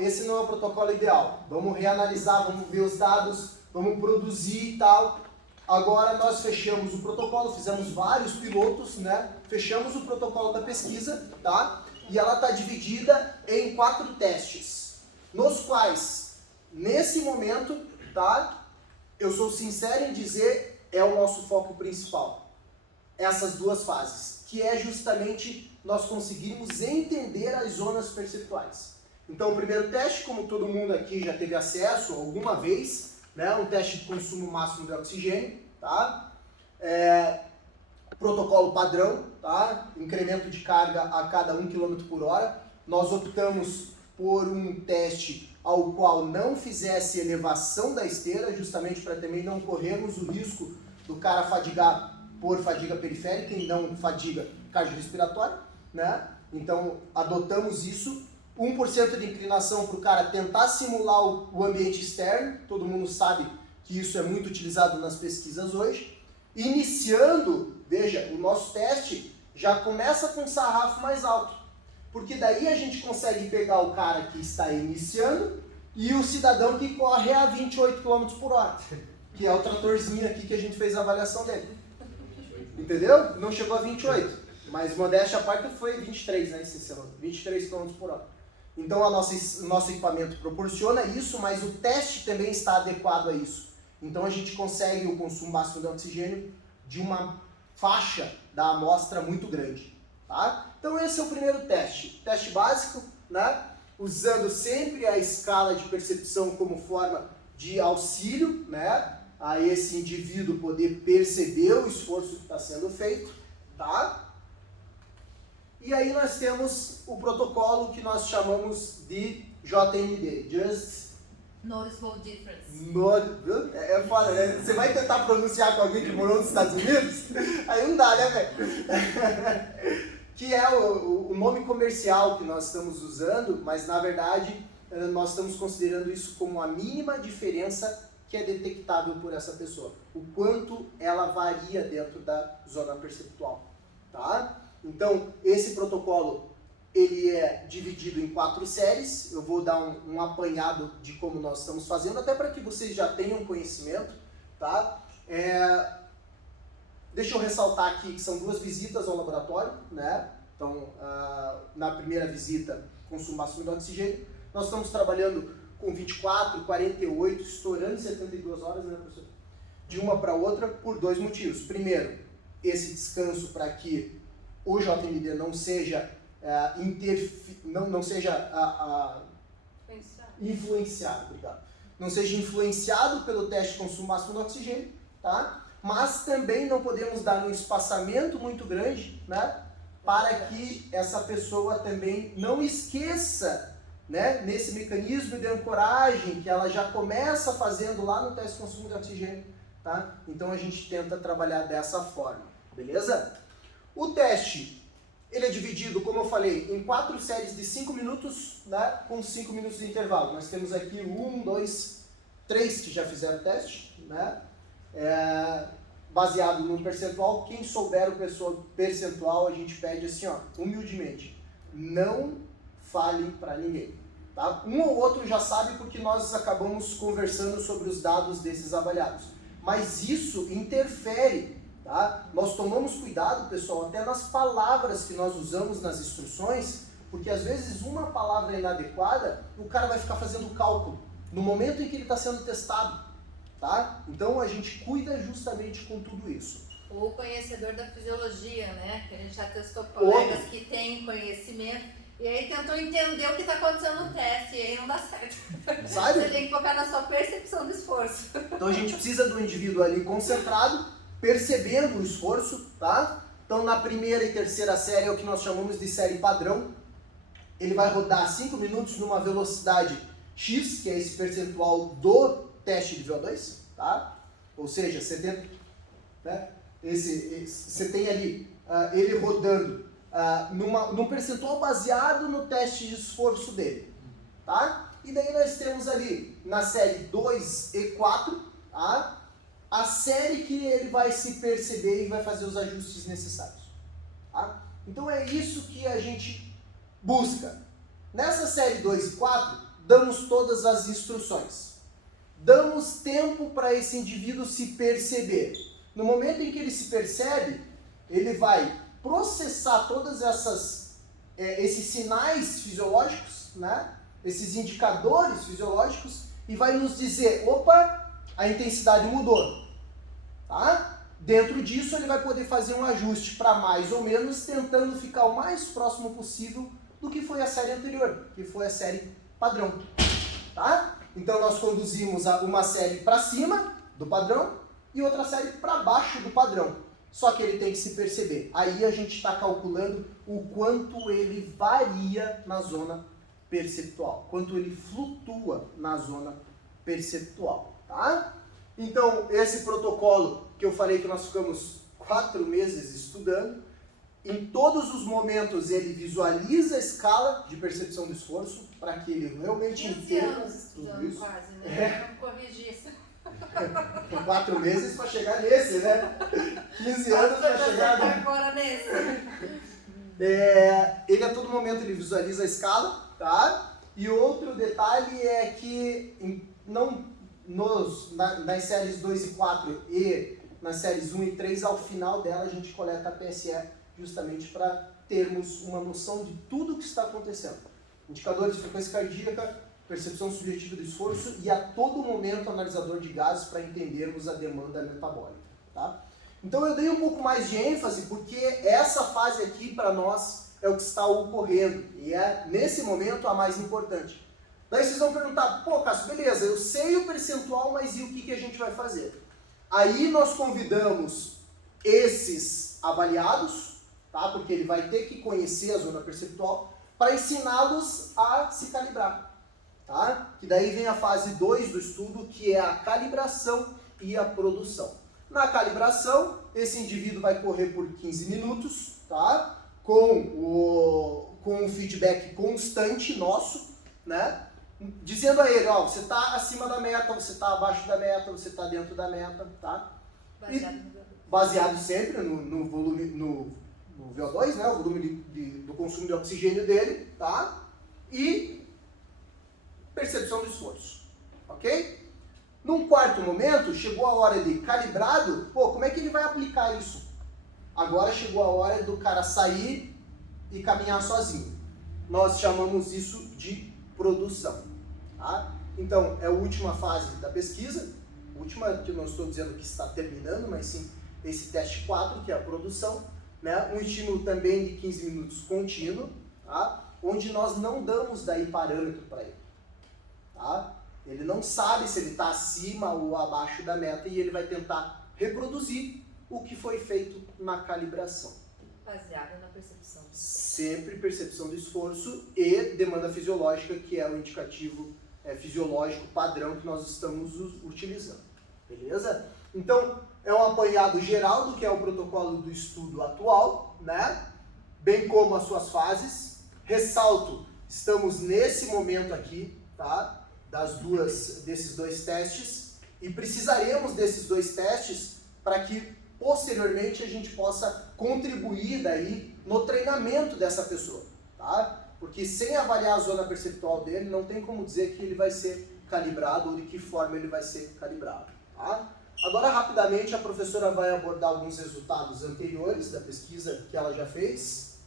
esse não é o protocolo ideal, vamos reanalisar, vamos ver os dados, vamos produzir e tal. Agora nós fechamos o protocolo, fizemos vários pilotos, né? Fechamos o protocolo da pesquisa, tá? E ela está dividida em 4 testes, nos quais, nesse momento, tá? Eu sou sincero em dizer, é o nosso foco principal. Essas 2 fases, que é justamente nós conseguimos entender as zonas perceptuais. Então o primeiro teste, como todo mundo aqui já teve acesso alguma vez, né? Um teste de consumo máximo de oxigênio, tá? Protocolo padrão, tá? Incremento de carga a cada 1 km por hora. Nós optamos por um teste ao qual não fizesse elevação da esteira, justamente para também não corrermos o risco do cara fadigar por fadiga periférica e não fadiga cardiorrespiratória, né? Então adotamos isso. 1% de inclinação para o cara tentar simular o ambiente externo, todo mundo sabe que isso é muito utilizado nas pesquisas hoje. Iniciando, veja, o nosso teste já começa com um sarrafo mais alto, porque daí a gente consegue pegar o cara que está iniciando e o cidadão que corre a 28 km por hora, que é o tratorzinho aqui que a gente fez a avaliação dele. Entendeu? Não chegou a 28, mas modéstia à parte foi 23, né, Cícero? 23 km por hora. Então nosso equipamento proporciona isso, mas o teste também está adequado a isso. Então a gente consegue o consumo máximo de oxigênio de uma faixa da amostra muito grande. Tá? Então esse é o primeiro teste. Teste básico, né? Usando sempre a escala de percepção como forma de auxílio, né? A esse indivíduo poder perceber o esforço que está sendo feito. Tá? E aí nós temos o protocolo que nós chamamos de JMD, Just Noticeable Difference. É foda, né? Você vai tentar pronunciar com alguém que morou nos Estados Unidos? Aí não dá, né, velho? Que é o nome comercial que nós estamos usando, mas na verdade nós estamos considerando isso como a mínima diferença que é detectável por essa pessoa. O quanto ela varia dentro da zona perceptual. Tá? Então, esse protocolo ele é dividido em 4 séries. Eu vou dar um apanhado de como nós estamos fazendo, até para que vocês já tenham conhecimento. Tá? Deixa eu ressaltar aqui que são 2 visitas ao laboratório. Né? Então, na primeira visita, consumo máximo de oxigênio. Nós estamos trabalhando com 24, 48, estourando 72 horas, né, professor? De uma para outra, por 2 motivos. Primeiro, esse descanso para que o JMD não seja não seja influenciado, obrigado. Não seja influenciado pelo teste de consumo máximo de oxigênio, tá? Mas também não podemos dar um espaçamento muito grande, né? Para que essa pessoa também não esqueça, né? Nesse mecanismo de ancoragem que ela já começa fazendo lá no teste de consumo de oxigênio, tá? Então a gente tenta trabalhar dessa forma, beleza? O teste, ele é dividido, como eu falei, em 4 séries de 5 minutos, né, com 5 minutos de intervalo. Nós temos aqui 1, 2, 3 que já fizeram o teste, né? Baseado no percentual. Quem souber o percentual, a gente pede assim, ó, humildemente, não fale para ninguém. Tá? Um ou outro já sabe porque nós acabamos conversando sobre os dados desses avaliados. Mas isso interfere, tá? Nós tomamos cuidado, pessoal, até nas palavras que nós usamos nas instruções, porque às vezes uma palavra inadequada, o cara vai ficar fazendo cálculo no momento em que ele está sendo testado. Tá? Então a gente cuida justamente com tudo isso. O conhecedor da fisiologia, né? Que a gente já testou colegas que têm conhecimento e aí tentou entender o que está acontecendo no teste e aí não dá certo. Sabe? Você tem que focar na sua percepção do esforço. Então a gente precisa do indivíduo ali concentrado, percebendo o esforço, tá? Então na primeira e terceira série é o que nós chamamos de série padrão. Ele vai rodar 5 minutos numa velocidade X, que é esse percentual do teste de VO2, tá? Ou seja, 70, né? Você tem ali ele rodando num percentual baseado no teste de esforço dele, tá? E daí nós temos ali na série 2 e 4, tá? A série que ele vai se perceber e vai fazer os ajustes necessários, tá? Então é isso que a gente busca. Nessa série 2 e 4, damos todas as instruções. Damos tempo para esse indivíduo se perceber. No momento em que ele se percebe, ele vai processar todas esses sinais fisiológicos, né? Esses indicadores fisiológicos, e vai nos dizer, opa, a intensidade mudou. Tá? Dentro disso, ele vai poder fazer um ajuste para mais ou menos, tentando ficar o mais próximo possível do que foi a série anterior, que foi a série padrão. Tá? Então nós conduzimos uma série para cima do padrão e outra série para baixo do padrão. Só que ele tem que se perceber. Aí a gente está calculando o quanto ele varia na zona perceptual, quanto ele flutua na zona perceptual. Tá? Então esse protocolo que eu falei que nós ficamos 4 meses estudando, em todos os momentos ele visualiza a escala de percepção do esforço para que ele realmente 15 entenda anos estudando tudo isso. quase, né? Vamos corrigir isso. 4 meses para chegar nesse, né? 15 anos para chegar nesse. Agora nesse. Ele a todo momento ele visualiza a escala, tá? E outro detalhe é que nas séries 2 e 4 e nas séries 1 e 3, ao final dela a gente coleta a PSE justamente para termos uma noção de tudo o que está acontecendo. Indicadores de frequência cardíaca, percepção subjetiva do esforço e a todo momento analisador de gases para entendermos a demanda metabólica. Tá? Então eu dei um pouco mais de ênfase porque essa fase aqui para nós é o que está ocorrendo e é nesse momento a mais importante. Daí vocês vão perguntar, pô Cássio, beleza, eu sei o percentual, mas e o que a gente vai fazer? Aí nós convidamos esses avaliados, tá? Porque ele vai ter que conhecer a zona perceptual, para ensiná-los a se calibrar. Tá? Que daí vem a fase 2 do estudo, que é a calibração e a produção. Na calibração, esse indivíduo vai correr por 15 minutos, tá? com um feedback constante nosso, né? Dizendo a ele, ó, você está acima da meta, você está abaixo da meta, você está dentro da meta, tá? Baseado sempre no volume, no VO2, né? O volume do consumo de oxigênio dele, tá? E percepção do esforço, ok? Num quarto momento, chegou a hora de calibrado, pô, como é que ele vai aplicar isso? Agora chegou a hora do cara sair e caminhar sozinho. Nós chamamos isso de produção, tá? Então, é a última fase da pesquisa, última que eu não estou dizendo que está terminando, mas sim esse teste 4, que é a produção, né? Um estímulo também de 15 minutos contínuo, tá? Onde nós não damos daí parâmetro para ele. Tá? Ele não sabe se ele está acima ou abaixo da meta e ele vai tentar reproduzir o que foi feito na calibração. Baseado na percepção. Sempre percepção do esforço e demanda fisiológica, que é o indicativo fisiológico padrão que nós estamos utilizando. Beleza? Então, é um apanhado geral do que é o protocolo do estudo atual, né? Bem como as suas fases. Ressalto, estamos nesse momento aqui, tá? Desses dois testes, e precisaremos desses dois testes para que posteriormente a gente possa contribuir daí no treinamento dessa pessoa, tá? Porque sem avaliar a zona perceptual dele, não tem como dizer que ele vai ser calibrado ou de que forma ele vai ser calibrado, tá? Agora, rapidamente, a professora vai abordar alguns resultados anteriores da pesquisa que ela já fez.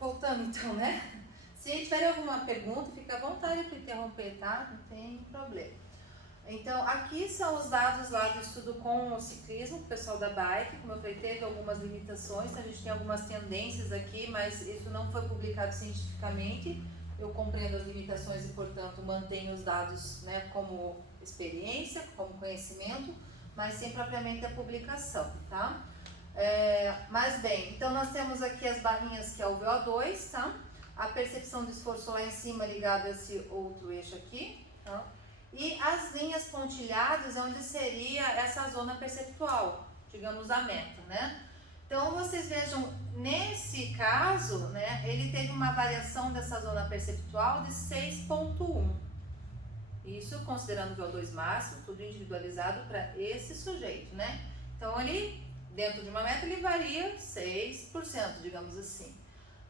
Voltando então, né? Se tiver alguma pergunta, fica à vontade para interromper, tá? Não tem problema. Então, aqui são os dados lá do estudo com o ciclismo, o pessoal da bike. Como eu falei, teve algumas limitações, a gente tem algumas tendências aqui, mas isso não foi publicado cientificamente. Eu compreendo as limitações e, portanto, mantenho os dados, né, como experiência, como conhecimento, mas sem propriamente a publicação, tá? Mas bem, então nós temos aqui as barrinhas que é o VO2, tá? A percepção de esforço lá em cima ligada a esse outro eixo aqui, tá? E as linhas pontilhadas onde seria essa zona perceptual, digamos a meta, né? Então vocês vejam, nesse caso, né, ele teve uma variação dessa zona perceptual de 6,1. Isso considerando o VO2 máximo, tudo individualizado para esse sujeito, né? Então ele, dentro de uma meta, ele varia 6%, digamos assim.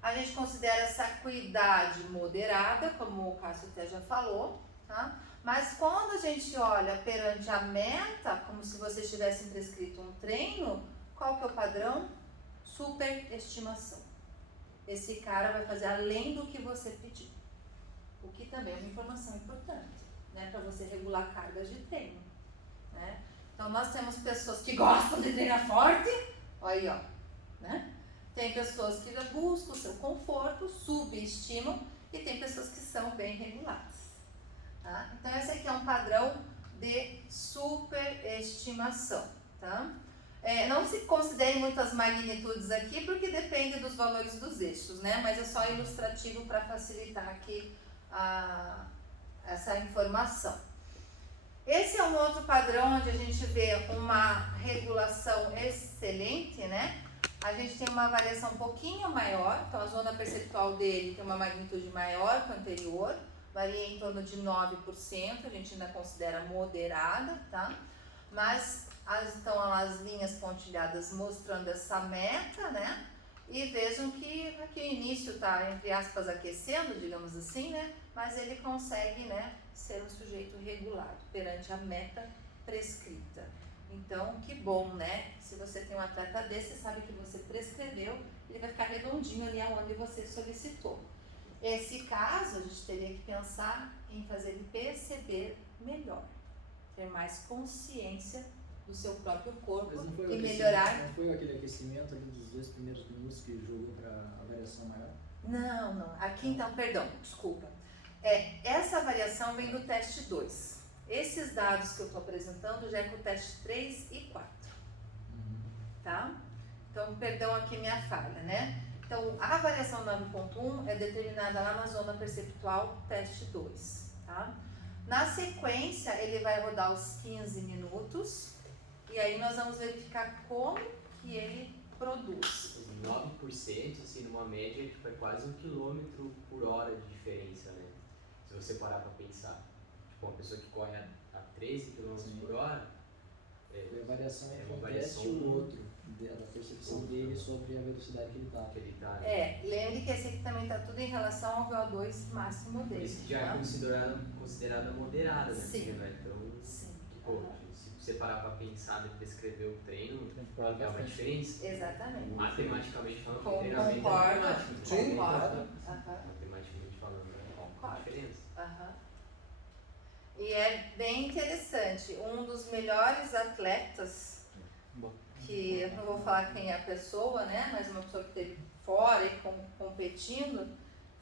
A gente considera essa acuidade moderada, como o Cássio até já falou, tá? Mas quando a gente olha perante a meta, como se vocês tivessem prescrito um treino, qual que é o padrão? Superestimação. Esse cara vai fazer além do que você pediu. O que também é uma informação importante, né? Para você regular cargas de treino, né? Então nós temos pessoas que gostam de treinar forte, olha aí, ó, né? Tem pessoas que já buscam o seu conforto, subestimam, e tem pessoas que são bem reguladas. Tá? Então esse aqui é um padrão de superestimação, tá? Não se considerem muitas magnitudes aqui, porque depende dos valores dos eixos, né? Mas é só ilustrativo para facilitar aqui essa informação. Esse é um outro padrão onde a gente vê uma regulação excelente, né? A gente tem uma variação um pouquinho maior, então a zona perceptual dele tem uma magnitude maior que a anterior, varia em torno de 9%, a gente ainda considera moderada, tá? Mas estão lá as linhas pontilhadas mostrando essa meta, né? E vejam que aqui o início está, entre aspas, aquecendo, digamos assim, né? Mas ele consegue, né, ser um sujeito regulado perante a meta prescrita. Então, que bom, né? Se você tem um atleta desse, sabe que você prescreveu, ele vai ficar redondinho ali onde você solicitou. Esse caso, a gente teria que pensar em fazer ele perceber melhor, ter mais consciência do seu próprio corpo e melhorar. Não foi aquele aquecimento ali dos 2 primeiros minutos que jogou para a variação maior? Não. Aqui então, perdão, desculpa. Essa variação vem do teste 2. Esses dados que eu estou apresentando já é com o teste 3 e 4. Tá? Então, perdão aqui minha falha, né? Então, a variação 9.1 é determinada lá na zona perceptual teste 2, tá? Na sequência, ele vai rodar os 15 minutos e aí nós vamos verificar como que ele produz. 9%, assim, numa média, tipo, é quase 1 km por hora de diferença, né? Se você parar pra pensar. Tipo, uma pessoa que corre a 13 km por hora, a variação é entre uma um variação teste e o outro, da percepção dele sobre a velocidade que ele está. Lembre que esse aqui também está tudo em relação ao VO2 máximo dele. Isso já tá? é considerada moderada, né? Sim. Porque não é tão... Sim. Pô, se você parar pra pensar e prescrever o treino, é uma diferença. Exatamente. Matematicamente falando, Concordo. treinamento é matemático. Sim, Concordo. Matematicamente falando, é uma diferença. E é bem interessante. Um dos melhores atletas, que eu não vou falar quem é a pessoa, né? Mas uma pessoa que esteve fora e competindo,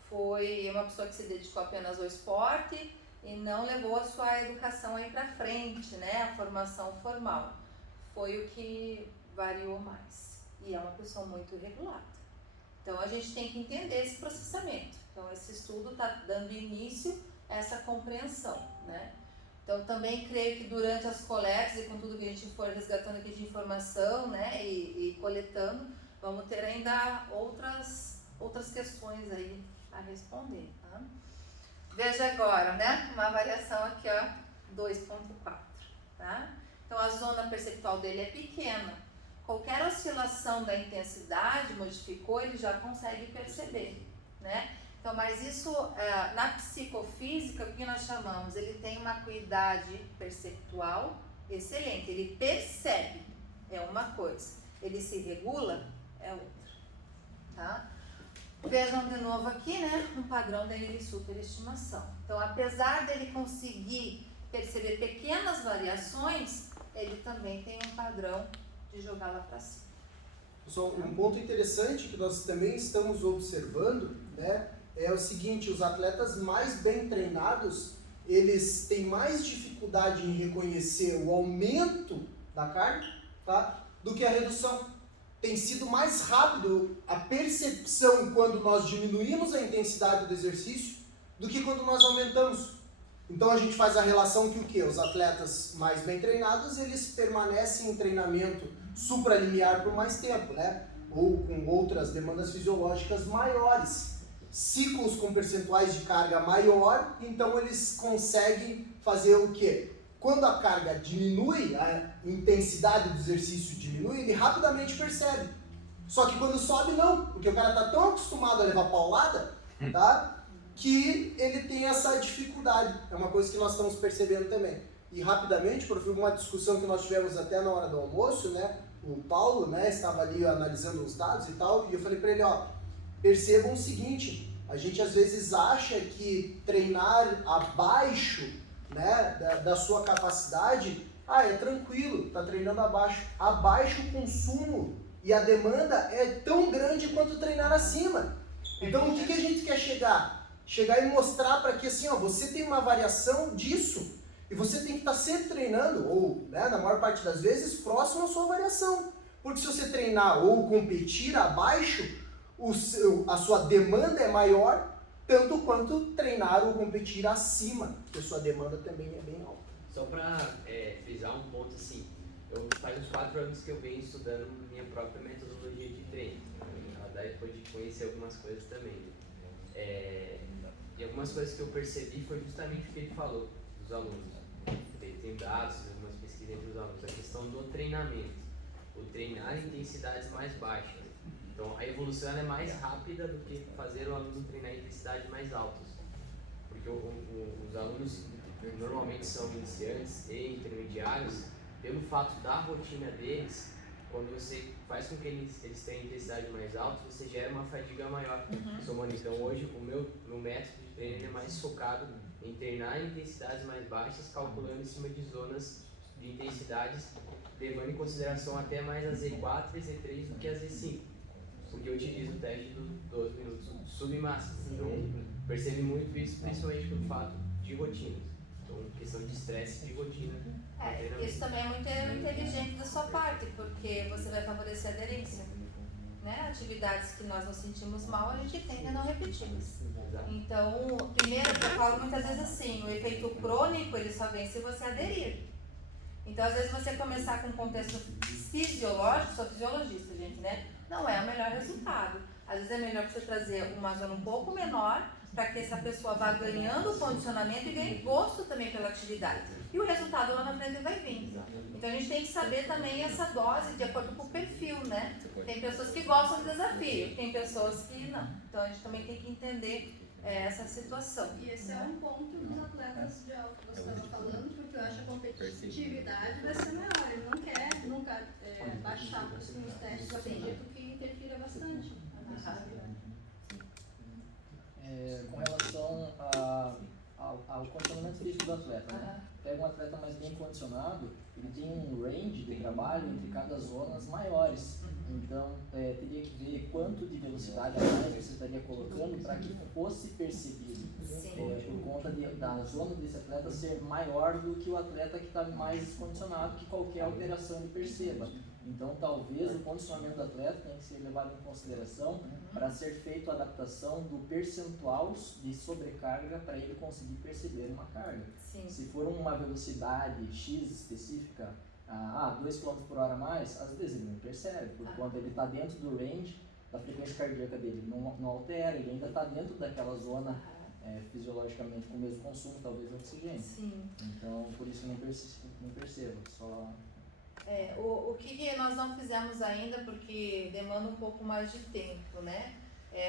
foi uma pessoa que se dedicou apenas ao esporte e não levou a sua educação aí para frente, né? A formação formal. Foi o que variou mais. E é uma pessoa muito regulada. Então a gente tem que entender esse processamento. Então esse estudo está dando início a essa compreensão, né? Então, também creio que durante as coletas e com tudo que a gente for resgatando aqui de informação, né, e coletando, vamos ter ainda outras questões aí a responder, tá? Veja agora, né, uma variação aqui, ó, 2.4, tá? Então, a zona perceptual dele é pequena. Qualquer oscilação da intensidade modificou, ele já consegue perceber, né? Então, mas isso, na psicofísica, o que nós chamamos? Ele tem uma acuidade perceptual excelente. Ele percebe, é uma coisa. Ele se regula, é outra. Tá? Vejam de novo aqui, né? Um padrão de superestimação. Então, apesar dele conseguir perceber pequenas variações, ele também tem um padrão de jogar lá para cima. Pessoal, um ponto interessante que nós também estamos observando, né, é o seguinte: os atletas mais bem treinados, eles têm mais dificuldade em reconhecer o aumento da carga, tá, do que a redução. Tem sido mais rápido a percepção quando nós diminuímos a intensidade do exercício do que quando nós aumentamos. Então a gente faz a relação que o quê? Os atletas mais bem treinados, eles permanecem em treinamento supralimiar por mais tempo, né? Ou com outras demandas fisiológicas maiores. Ciclos com percentuais de carga maior, então eles conseguem fazer o quê? Quando a carga diminui, a intensidade do exercício diminui, ele rapidamente percebe. Só que quando sobe, não, porque o cara está tão acostumado a levar paulada, tá, que ele tem essa dificuldade. É uma coisa que nós estamos percebendo também. E rapidamente, por uma discussão que nós tivemos até na hora do almoço, né, o Paulo, né, estava ali analisando os dados e tal, e eu falei para ele, ó, percebam o seguinte: a gente às vezes acha que treinar abaixo, né, da sua capacidade, é tranquilo, está treinando abaixo. Abaixo o consumo e a demanda é tão grande quanto treinar acima. Então o que a gente quer chegar? Chegar e mostrar para que assim, ó, você tem uma variação disso e você tem que estar sempre treinando, ou, né, na maior parte das vezes, próximo à sua variação. Porque se você treinar ou competir abaixo, a sua demanda é maior, tanto quanto treinar ou competir acima, porque a sua demanda também é bem alta. Só para frisar um ponto assim, faz uns 4 anos que eu venho estudando minha própria metodologia de treino. Daí depois de conhecer algumas coisas também. E algumas coisas que eu percebi foi justamente o que ele falou dos alunos. Ele tem dados, algumas pesquisas entre os alunos, a questão do treinamento. O treinar em intensidades mais baixas. Então, a evolução é mais rápida do que fazer o aluno treinar em intensidades mais altas. Porque os alunos normalmente são iniciantes e intermediários, pelo fato da rotina deles, quando você faz com que eles tenham intensidade mais alta, você gera uma fadiga maior. Então, hoje, o meu método de treino é mais focado em treinar em intensidades mais baixas, calculando em cima de zonas de intensidades, levando em consideração até mais a Z4 e Z3 do que a Z5. Porque eu utilizo o teste dos 12 minutos submáximo. Então, percebo muito isso, principalmente pelo fato de rotinas. Então, questão de estresse de rotina. Isso também é muito inteligente da sua parte, porque você vai favorecer a aderência. Né? Atividades que nós nos sentimos mal, a gente tende a não repeti-las. Então, primeiro, eu falo muitas vezes assim, o efeito crônico, ele só vem se você aderir. Então, às vezes, você começar com um contexto fisiológico, sou fisiologista, gente, né? Não é o melhor resultado. Às vezes é melhor você trazer uma zona um pouco menor para que essa pessoa vá ganhando condicionamento e ganhe gosto também pela atividade. E o resultado lá na frente vai vir. Então a gente tem que saber também essa dose de acordo com o perfil, né? Tem pessoas que gostam do desafio, tem pessoas que não. Então a gente também tem que entender essa situação. E esse é um ponto dos atletas de alto que você estava falando, porque eu acho que a competitividade vai ser maior. Ele não quer nunca baixar os testes, acredito que interfira bastante. Com relação ao condicionamento físico do atleta, né? Pega um atleta mais bem condicionado, ele tem um range de trabalho entre cada zonas maiores. Então, teria que ver quanto de velocidade a mais você estaria colocando para que fosse percebido. Por conta da zona desse atleta ser maior do que o atleta que está mais descondicionado, que qualquer alteração ele perceba. Então, talvez o condicionamento do atleta tenha que ser levado em consideração para ser feito a adaptação do percentual de sobrecarga para ele conseguir perceber uma carga. Sim. Se for uma velocidade X específica, 2 km por hora a mais, às vezes ele não percebe, por conta ele está dentro do range da frequência cardíaca dele, não altera, ele ainda está dentro daquela zona fisiologicamente com o mesmo consumo, talvez, de oxigênio. Sim. Então, por isso não percebo, só... O que nós não fizemos ainda, porque demanda um pouco mais de tempo, né?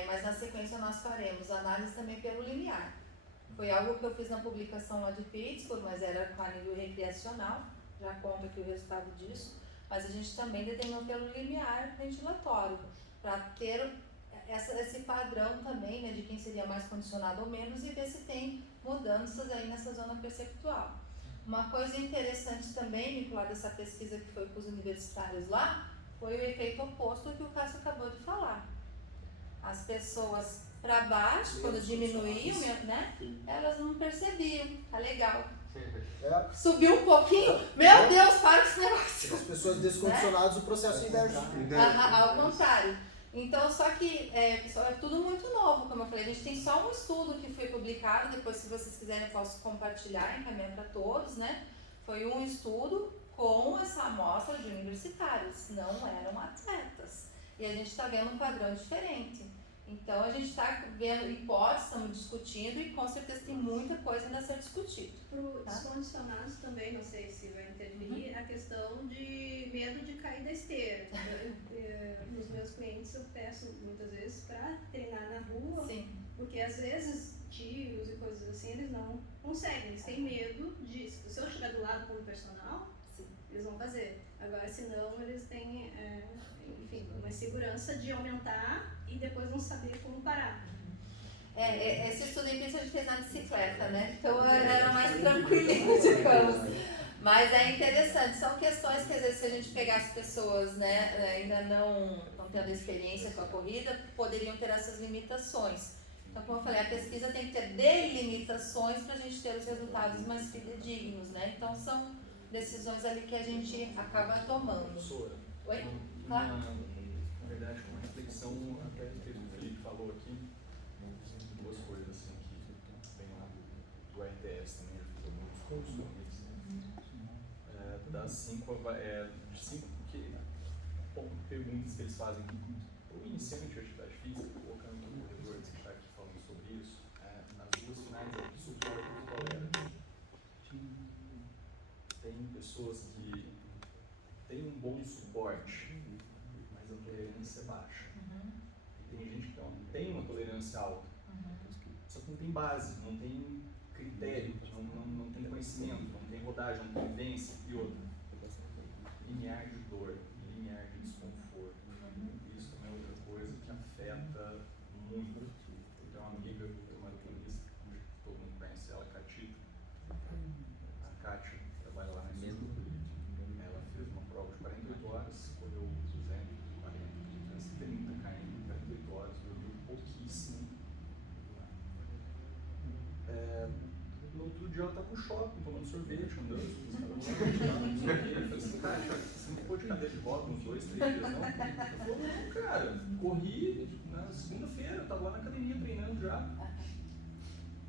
Mas na sequência nós faremos análise também pelo limiar. Foi algo que eu fiz na publicação lá de Pittsburgh, mas era a nível recreacional, já conta aqui o resultado disso, mas a gente também determinou pelo limiar ventilatório, para ter esse padrão também, né, de quem seria mais condicionado ou menos, e ver se tem mudanças aí nessa zona perceptual. Uma coisa interessante também, vinculada a essa pesquisa que foi com os universitários lá, foi o efeito oposto que o Cássio acabou de falar. As pessoas para baixo, quando diminuíam, né, elas não percebiam, tá legal. Subiu um pouquinho, meu Deus, para com esse negócio. As pessoas descondicionadas, o processo inverso. Ao contrário. Então, só que é tudo muito novo, como eu falei, a gente tem só um estudo que foi publicado, depois se vocês quiserem eu posso compartilhar, encaminhar para todos, né? Foi um estudo com essa amostra de universitários, não eram atletas. E a gente está vendo um padrão diferente. Então, a gente está vendo hipóteses, estamos discutindo e com certeza tem muita coisa ainda a ser discutida. Para os condicionados também, não sei se vai interferir, a questão de medo de cair da esteira. Nos meus clientes eu peço muitas vezes para treinar na rua, Sim. porque às vezes tiros e coisas assim eles não conseguem, eles têm medo disso. Se eu estiver do lado como personal, Sim. eles vão fazer. Agora, senão, eles têm, enfim, uma insegurança de aumentar e depois não saber como parar. Esse estudo em Pittsburgh a gente fez na bicicleta, né? Então era mais tranquilinho, digamos. Mas é interessante, são questões que às vezes se a gente pegar as pessoas, né, ainda não tendo experiência com a corrida, poderiam ter essas limitações. Então, como eu falei, a pesquisa tem que ter delimitações para a gente ter os resultados mais fidedignos, né? Então são decisões ali que a gente acaba tomando. Professora, Oi? Claro. na verdade, uma reflexão até do que o Felipe falou aqui, duas coisas assim que vem lá do RTS também, eu fiz alguns cursos com eles. Das 5, perguntas que eles fazem para o iniciante de atividade física, colocando no corredor que está aqui falando sobre isso, nas duas finais é suporte e tolerância. Tem pessoas que têm um bom suporte, mas a tolerância é baixa. E tem gente que tem uma tolerância alta, só que não tem base, não tem critério, não tem conhecimento, não tem rodagem, não tem vivência. E outra, limiar de dor, limiar de desconforto. Isso também é outra coisa que afeta muito. Eu tenho uma amiga, uma maratonista, todo mundo conhece ela, a Catita. A Kátia trabalha lá na mesma. Ela fez uma prova de 48 horas, correu 240, 30 km, 48 horas, dormiu pouquíssimo. No outro dia ela tá no shopping, tomando sorvete, andando, eu falei assim, cara, você não ficou de cadeira de roda uns 2, 3 dias, não? Ela falou, não, cara, corri na segunda-feira, tava lá na academia treinando já.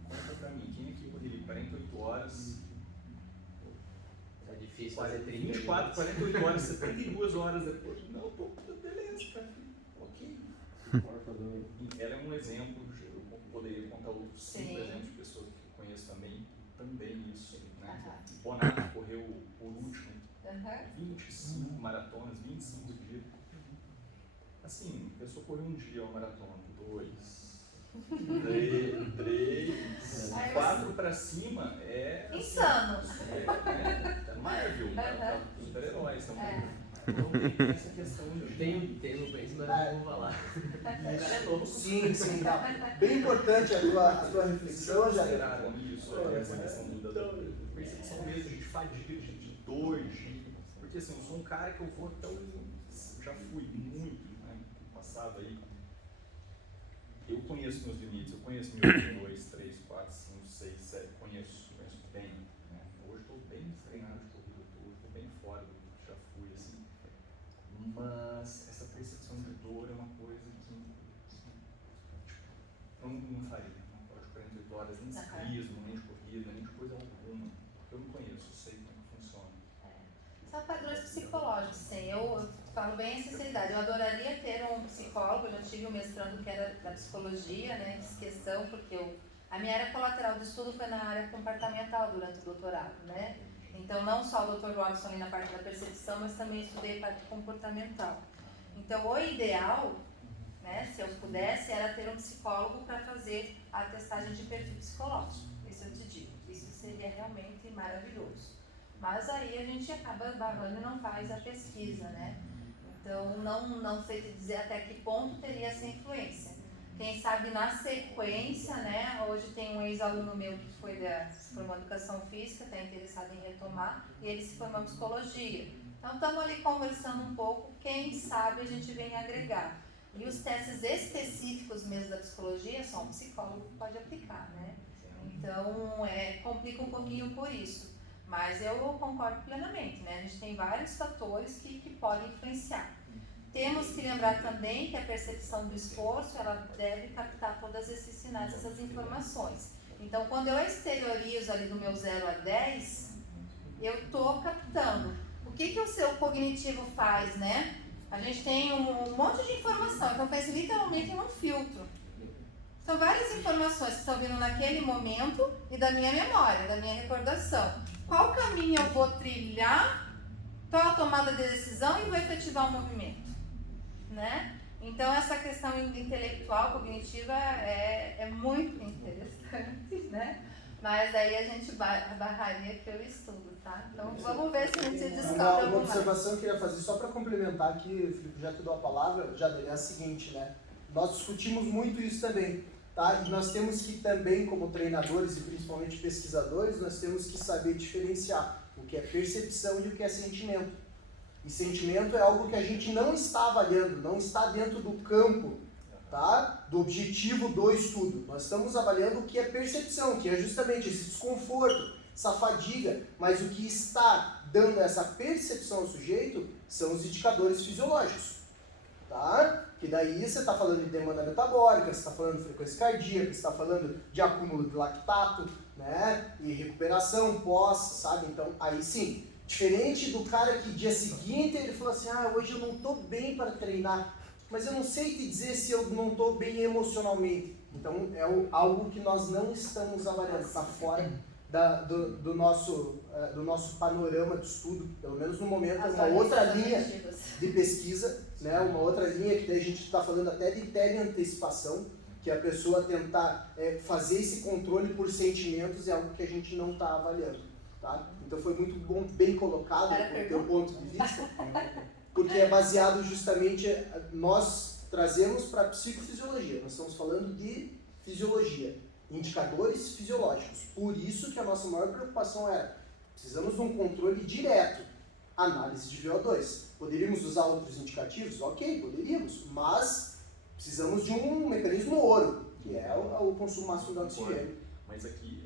Conta pra mim, quem aqui correria 48 horas? É difícil fazer 30 24, 48 horas, 72 horas depois. Não, pô, beleza, cara, ok. Ela é um exemplo, eu poderia contar outros 5 exemplos de pessoas que eu conheço também isso, né? O Bonato correu por último 25 maratonas, 25 dias. Assim, a pessoa correu um dia uma maratona, 2, 3, 4 pra cima é... Insano! Tá no Marvel, tá super-heróis. Então tem essa questão de... Tem no país, mas não vou falar. É louco. Sim, sim. Tá. Bem importante a tua reflexão, já. Consideraram isso, essa questão da percepção mesmo de fadiga, de dor, porque assim, eu sou um cara que eu vou até já fui muito, né, passado aí. Eu conheço meus limites, eu conheço meu 2, 3, 4, 5, 6, 7, conheço bem. Né? Hoje estou bem treinado de corrida, hoje estou bem fora do que já fui, assim. eu não faria. Não pode 48 horas nem de ciclismo, nem de corrida, nem de coisa alguma. Eu não conheço, eu sei como que funciona. São padrões psicológicos, sim. Eu falo bem em sinceridade. Eu adoraria ter um psicólogo. Eu já tive um mestrando que era da psicologia, né? Fiz questão, porque a minha área colateral de estudo foi na área comportamental durante o doutorado, né? Então, não só o Dr. Robson ali na parte da percepção, mas também estudei a parte comportamental. Então, o ideal, né, se eu pudesse, era ter um psicólogo para fazer a testagem de perfil psicológico. Isso eu te digo. Isso seria realmente maravilhoso. Mas aí a gente acaba barrando e não faz a pesquisa, né? Então, não sei te dizer até que ponto teria essa influência. Quem sabe na sequência, né? Hoje tem um ex-aluno meu que se formou em educação física, está interessado em retomar, e ele se formou em psicologia. Então, estamos ali conversando um pouco, quem sabe a gente vem agregar. E os testes específicos mesmo da psicologia, só um psicólogo pode aplicar, né? Então, complica um pouquinho por isso. Mas eu concordo plenamente, né? A gente tem vários fatores que podem influenciar. Temos que lembrar também que a percepção do esforço, ela deve captar todos esses sinais, essas informações. Então, quando eu exteriorizo ali do meu 0 a 10, eu estou captando. O que o seu cognitivo faz, né? A gente tem um monte de informação, então pensa literalmente em um filtro. São várias informações que estão vindo naquele momento e da minha memória, da minha recordação. Qual caminho eu vou trilhar, qual a tomada de decisão e vou efetivar o movimento, né? Então essa questão intelectual, cognitiva é muito interessante, né? Mas aí a gente barraria que eu estudo, tá? Então vamos ver se a gente descobre Uma alguma observação que eu queria fazer, só para complementar aqui, Felipe, já que dou a palavra, já é a seguinte, né? Nós discutimos muito isso também, tá? E nós temos que também, como treinadores e principalmente pesquisadores, nós temos que saber diferenciar o que é percepção e o que é sentimento. E sentimento é algo que a gente não está avaliando, não está dentro do campo, tá? Do objetivo do estudo. Nós estamos avaliando o que é percepção, que é justamente esse desconforto, essa fadiga, mas o que está dando essa percepção ao sujeito são os indicadores fisiológicos, tá? Que daí você está falando de demanda metabólica, você está falando de frequência cardíaca, você está falando de acúmulo de lactato, né? E recuperação pós, sabe? Então, aí sim. Diferente do cara que dia seguinte ele falou assim, hoje eu não estou bem para treinar, mas eu não sei te dizer se eu não estou bem emocionalmente. Então é algo que nós não estamos avaliando, está fora do nosso panorama de estudo, pelo menos no momento, uma outra linha de pesquisa, né? Uma outra linha que daí a gente está falando até de teleantecipação, que a pessoa tentar fazer esse controle por sentimentos é algo que a gente não está avaliando. Tá? Então foi muito bom, bem colocado do teu ponto de vista, porque é baseado justamente, nós trazemos para a psicofisiologia, nós estamos falando de fisiologia, indicadores fisiológicos, por isso que a nossa maior preocupação era, precisamos de um controle direto, análise de VO2, poderíamos usar outros indicativos? Ok, poderíamos, mas precisamos de um mecanismo ouro, que é o consumo máximo de oxigênio. Mas aqui,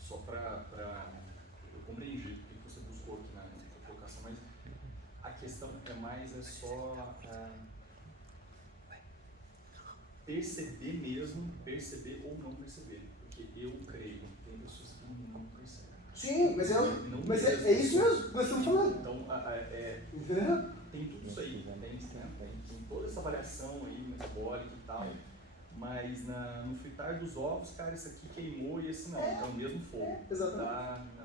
só para compreendi o que você buscou aqui na colocação, mas a questão é só perceber ou não perceber, porque eu creio, tem pessoas que não percebem. Sim, mas é isso mesmo que nós estamos falando. Então, tem tudo isso aí, tem toda essa variação aí, metabólica e tal, mas no fritar dos ovos, cara, esse aqui queimou e esse não, é o mesmo fogo. Exatamente.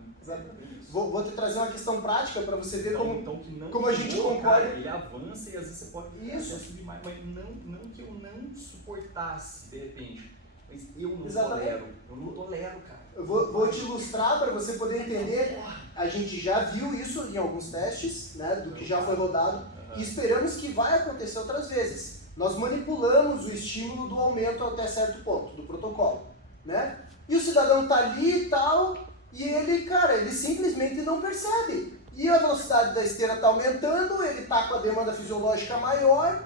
Vou te trazer uma questão prática para você ver então, como a gente concorda. Cara, ele avança e às vezes você pode subir mais, mas não que eu não suportasse de repente, mas eu não tolero, cara. Eu vou te ilustrar para você poder entender. A gente já viu isso em alguns testes, né, do que já foi rodado, e esperamos que vai acontecer outras vezes. Nós manipulamos o estímulo do aumento até certo ponto, do protocolo, né? E o cidadão está ali e tal, e ele simplesmente não percebe. E a velocidade da esteira está aumentando, ele está com a demanda fisiológica maior,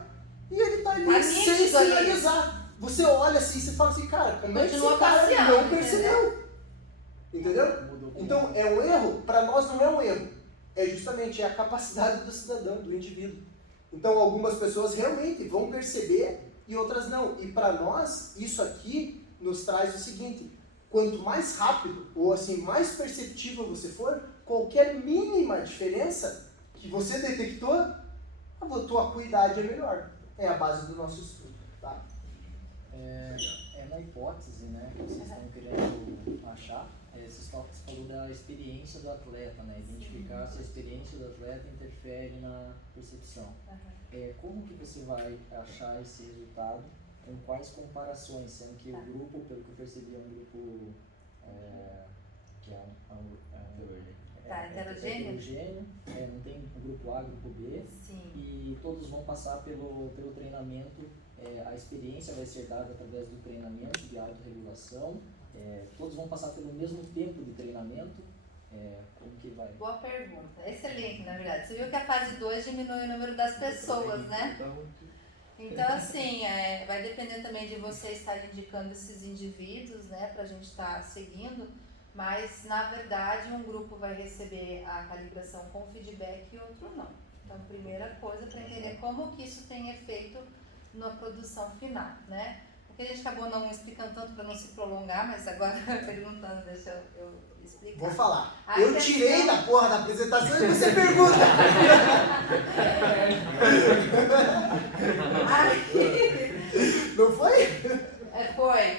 e ele está ali sem sinalizar. Você olha assim e fala assim, cara, como é que esse cara não percebeu? Entendeu? Então, é um erro? Para nós não é um erro. É justamente a capacidade do cidadão, do indivíduo. Então, algumas pessoas realmente vão perceber e outras não. E para nós, isso aqui nos traz o seguinte: quanto mais rápido ou assim mais perceptível você for, qualquer mínima diferença que você detectou, a tua acuidade é melhor. É a base do nosso estudo, tá? É uma hipótese, né, que vocês estão querendo achar. Você falou da experiência do atleta, né? Identificar se a experiência do atleta interfere na percepção. Como que você vai achar esse resultado? Com quais comparações? Sendo que o grupo, pelo que eu percebi, é um grupo que é heterogêneo, não tem um grupo A, grupo B. Sim. E todos vão passar pelo treinamento. A experiência vai ser dada através do treinamento de autorregulação. Todos vão passar pelo mesmo tempo de treinamento. Como que vai? Boa pergunta. Excelente, na verdade. Você viu que a fase 2 diminui o número das pessoas, né? Então, assim, vai depender também de você estar indicando esses indivíduos, né, pra gente estar seguindo. Mas, na verdade, um grupo vai receber a calibração com feedback e outro não. Então, primeira coisa, para entender como que isso tem efeito na produção final, né? Porque a gente acabou não explicando tanto para não se prolongar, mas agora perguntando, deixa eu explicar. Vou falar. Eu tirei da porra da apresentação e você pergunta. Não foi? Foi.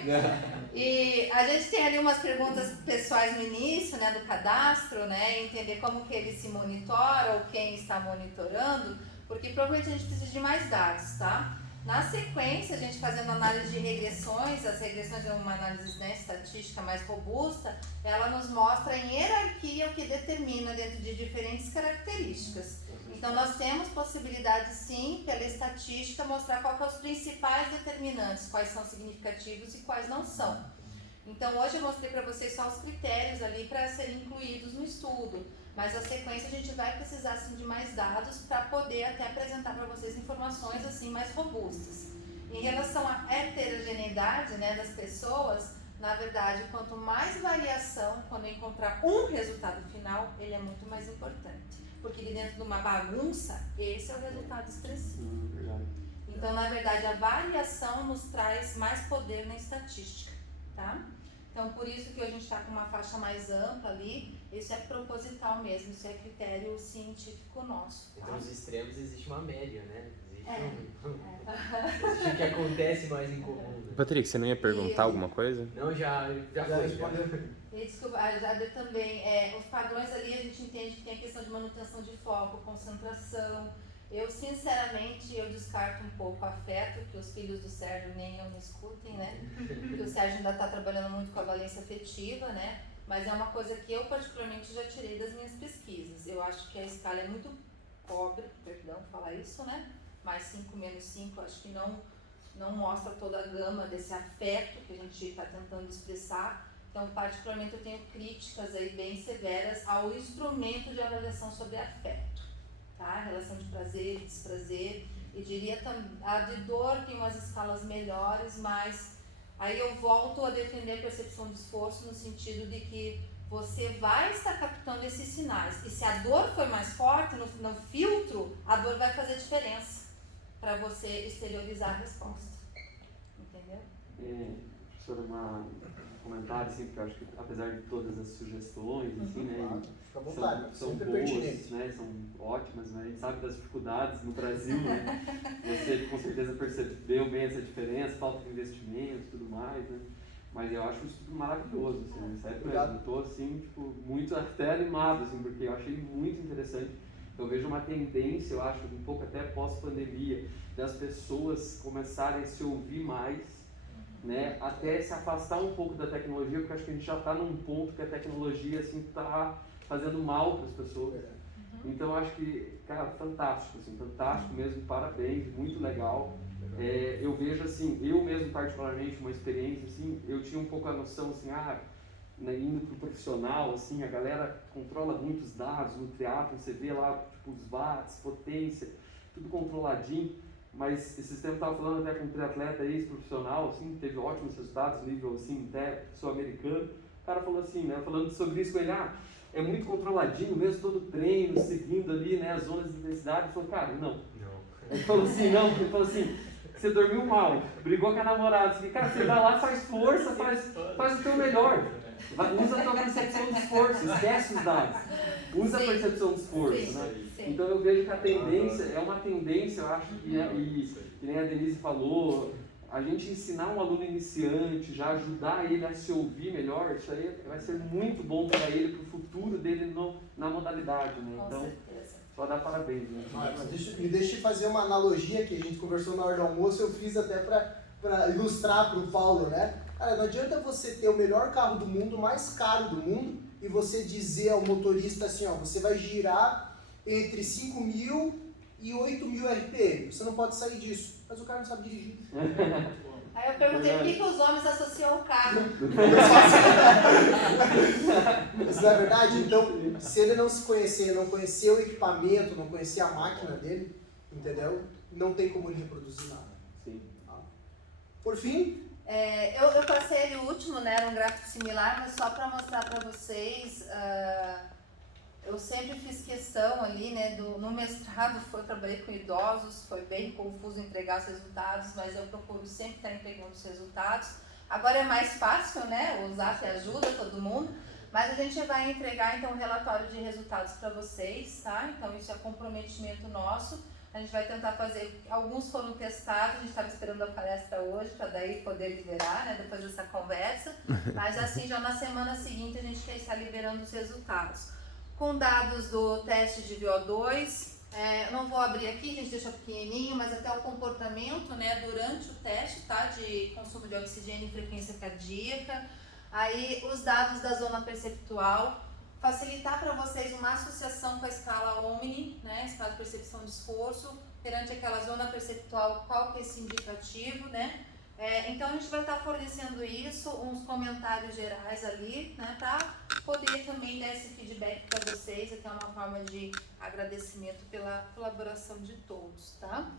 E a gente tem ali umas perguntas pessoais no início, né, do cadastro, né, entender como que ele se monitora ou quem está monitorando, porque provavelmente a gente precisa de mais dados, tá? Na sequência, a gente fazendo análise de regressões, as regressões é uma análise, né, estatística mais robusta, ela nos mostra em hierarquia o que determina dentro de diferentes características. Então, nós temos possibilidade, sim, pela estatística, mostrar quais são os principais determinantes, quais são significativos e quais não são. Então, hoje eu mostrei para vocês só os critérios ali para serem incluídos no estudo, mas na sequência a gente vai precisar, sim, de mais dados para poder até apresentar para vocês informações, assim, mais robustas. Em relação à heterogeneidade, né, das pessoas, na verdade, quanto mais variação, quando eu encontrar um resultado final, ele é muito mais importante. Porque dentro de uma bagunça, esse é o resultado expressivo. Então, na verdade, a variação nos traz mais poder na estatística, tá? Então, por isso que hoje a gente está com uma faixa mais ampla ali, isso é proposital mesmo, isso é critério científico nosso. Tá? Entre os extremos existe uma média, né? Existe o que acontece mais em comum. Né? Patrick, você não ia perguntar alguma coisa? Não, já foi. E desculpa, a Jader também, os padrões ali a gente entende que tem a questão de manutenção de foco, concentração. Eu, sinceramente, eu descarto um pouco o afeto, que os filhos do Sérgio nem eu me escutem, né? Porque o Sérgio ainda está trabalhando muito com a valência afetiva, né? Mas é uma coisa que eu, particularmente, já tirei das minhas pesquisas. Eu acho que a escala é muito pobre, perdão falar isso, né? Mais 5 menos 5, acho que não mostra toda a gama desse afeto que a gente está tentando expressar. Então, particularmente, eu tenho críticas aí bem severas ao instrumento de avaliação sobre afeto, tá? Relação de prazer e desprazer, e diria a de dor tem umas escalas melhores, mas aí eu volto a defender a percepção de esforço no sentido de que você vai estar captando esses sinais, e se a dor for mais forte no filtro, a dor vai fazer diferença para você exteriorizar a resposta, entendeu? Professora, comentário, assim, porque eu acho que apesar de todas as sugestões, assim, né, Claro, fica à vontade, são sempre boas, pertinente. né, são ótimas, né, a gente sabe das dificuldades no Brasil, né, você com certeza percebeu bem essa diferença, falta de investimento e tudo mais, né, mas eu acho isso tudo maravilhoso, assim, sério mesmo, eu tô, assim, tipo, muito até animado, assim, porque eu achei muito interessante. Eu vejo uma tendência, eu acho, um pouco até pós-pandemia, das pessoas começarem a se ouvir mais, né, até se afastar um pouco da tecnologia, porque acho que a gente já está num ponto que a tecnologia assim está fazendo mal para as pessoas. Então acho que, cara, fantástico, assim, fantástico mesmo, parabéns, muito legal. Eu vejo assim, eu mesmo particularmente uma experiência assim, eu tinha um pouco a noção assim, né, indo pro profissional, assim, a galera controla muitos dados no triatlon, você vê lá tipo os watts, potência, tudo controladinho. Mas esses tempos eu estava falando até com um triatleta ex-profissional, assim, teve ótimos resultados, nível assim, até sul-americano. O cara falou assim, né, falando sobre isso com ele, é muito controladinho mesmo, todo treino, seguindo ali, né, as zonas de intensidade. Ele falou, cara, não. Ele falou assim, que você dormiu mal, brigou com a namorada, você, cara, você vai lá, faz força, faz o teu melhor. Usa a tua percepção de esforço, esquece os dados. Usa a percepção de esforço, né? Então eu vejo que a tendência, é uma tendência, eu acho que nem a Denise falou, a gente ensinar um aluno iniciante, já ajudar ele a se ouvir melhor, isso aí vai ser muito bom para ele, para o futuro dele na modalidade, né? Então, só dá parabéns. Né? Me deixa fazer uma analogia que a gente conversou na hora do almoço, eu fiz até para ilustrar para o Paulo, né? Cara, não adianta você ter o melhor carro do mundo, o mais caro do mundo, e você dizer ao motorista assim, ó, você vai girar entre 5.000 e 8.000 RPM. Você não pode sair disso. Mas o cara não sabe dirigir. Aí eu perguntei por que os homens associam o carro. Isso não é verdade? Então, se ele não se conhecer, não conhecer o equipamento, não conhecer a máquina dele, entendeu? Não tem como ele reproduzir nada. Sim. Por fim... eu passei ele o último, né? Era um gráfico similar, mas só para mostrar para vocês... eu sempre fiz questão ali, né, no mestrado trabalhei com idosos, foi bem confuso entregar os resultados, mas eu procuro sempre estar entregando os resultados. Agora é mais fácil, né, o Zap ajuda todo mundo, mas a gente vai entregar então um relatório de resultados para vocês, tá? Então isso é comprometimento nosso, a gente vai tentar fazer, alguns foram testados, a gente estava esperando a palestra hoje para daí poder liberar, né, depois dessa conversa, mas assim já na semana seguinte a gente quer estar liberando os resultados. Com dados do teste de VO2, eu não vou abrir aqui, a gente deixa pequenininho, mas até o comportamento, né, durante o teste, tá, de consumo de oxigênio e frequência cardíaca. Aí os dados da zona perceptual, facilitar para vocês uma associação com a escala Omni, né, escala de percepção de esforço, perante aquela zona perceptual, qual que é esse indicativo, né. Então a gente vai estar fornecendo isso, uns comentários gerais ali, né, para poder também dar esse feedback para vocês, até uma forma de agradecimento pela colaboração de todos, tá?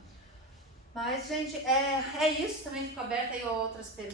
Mas, gente, é isso, também fico aberta aí a outras perguntas.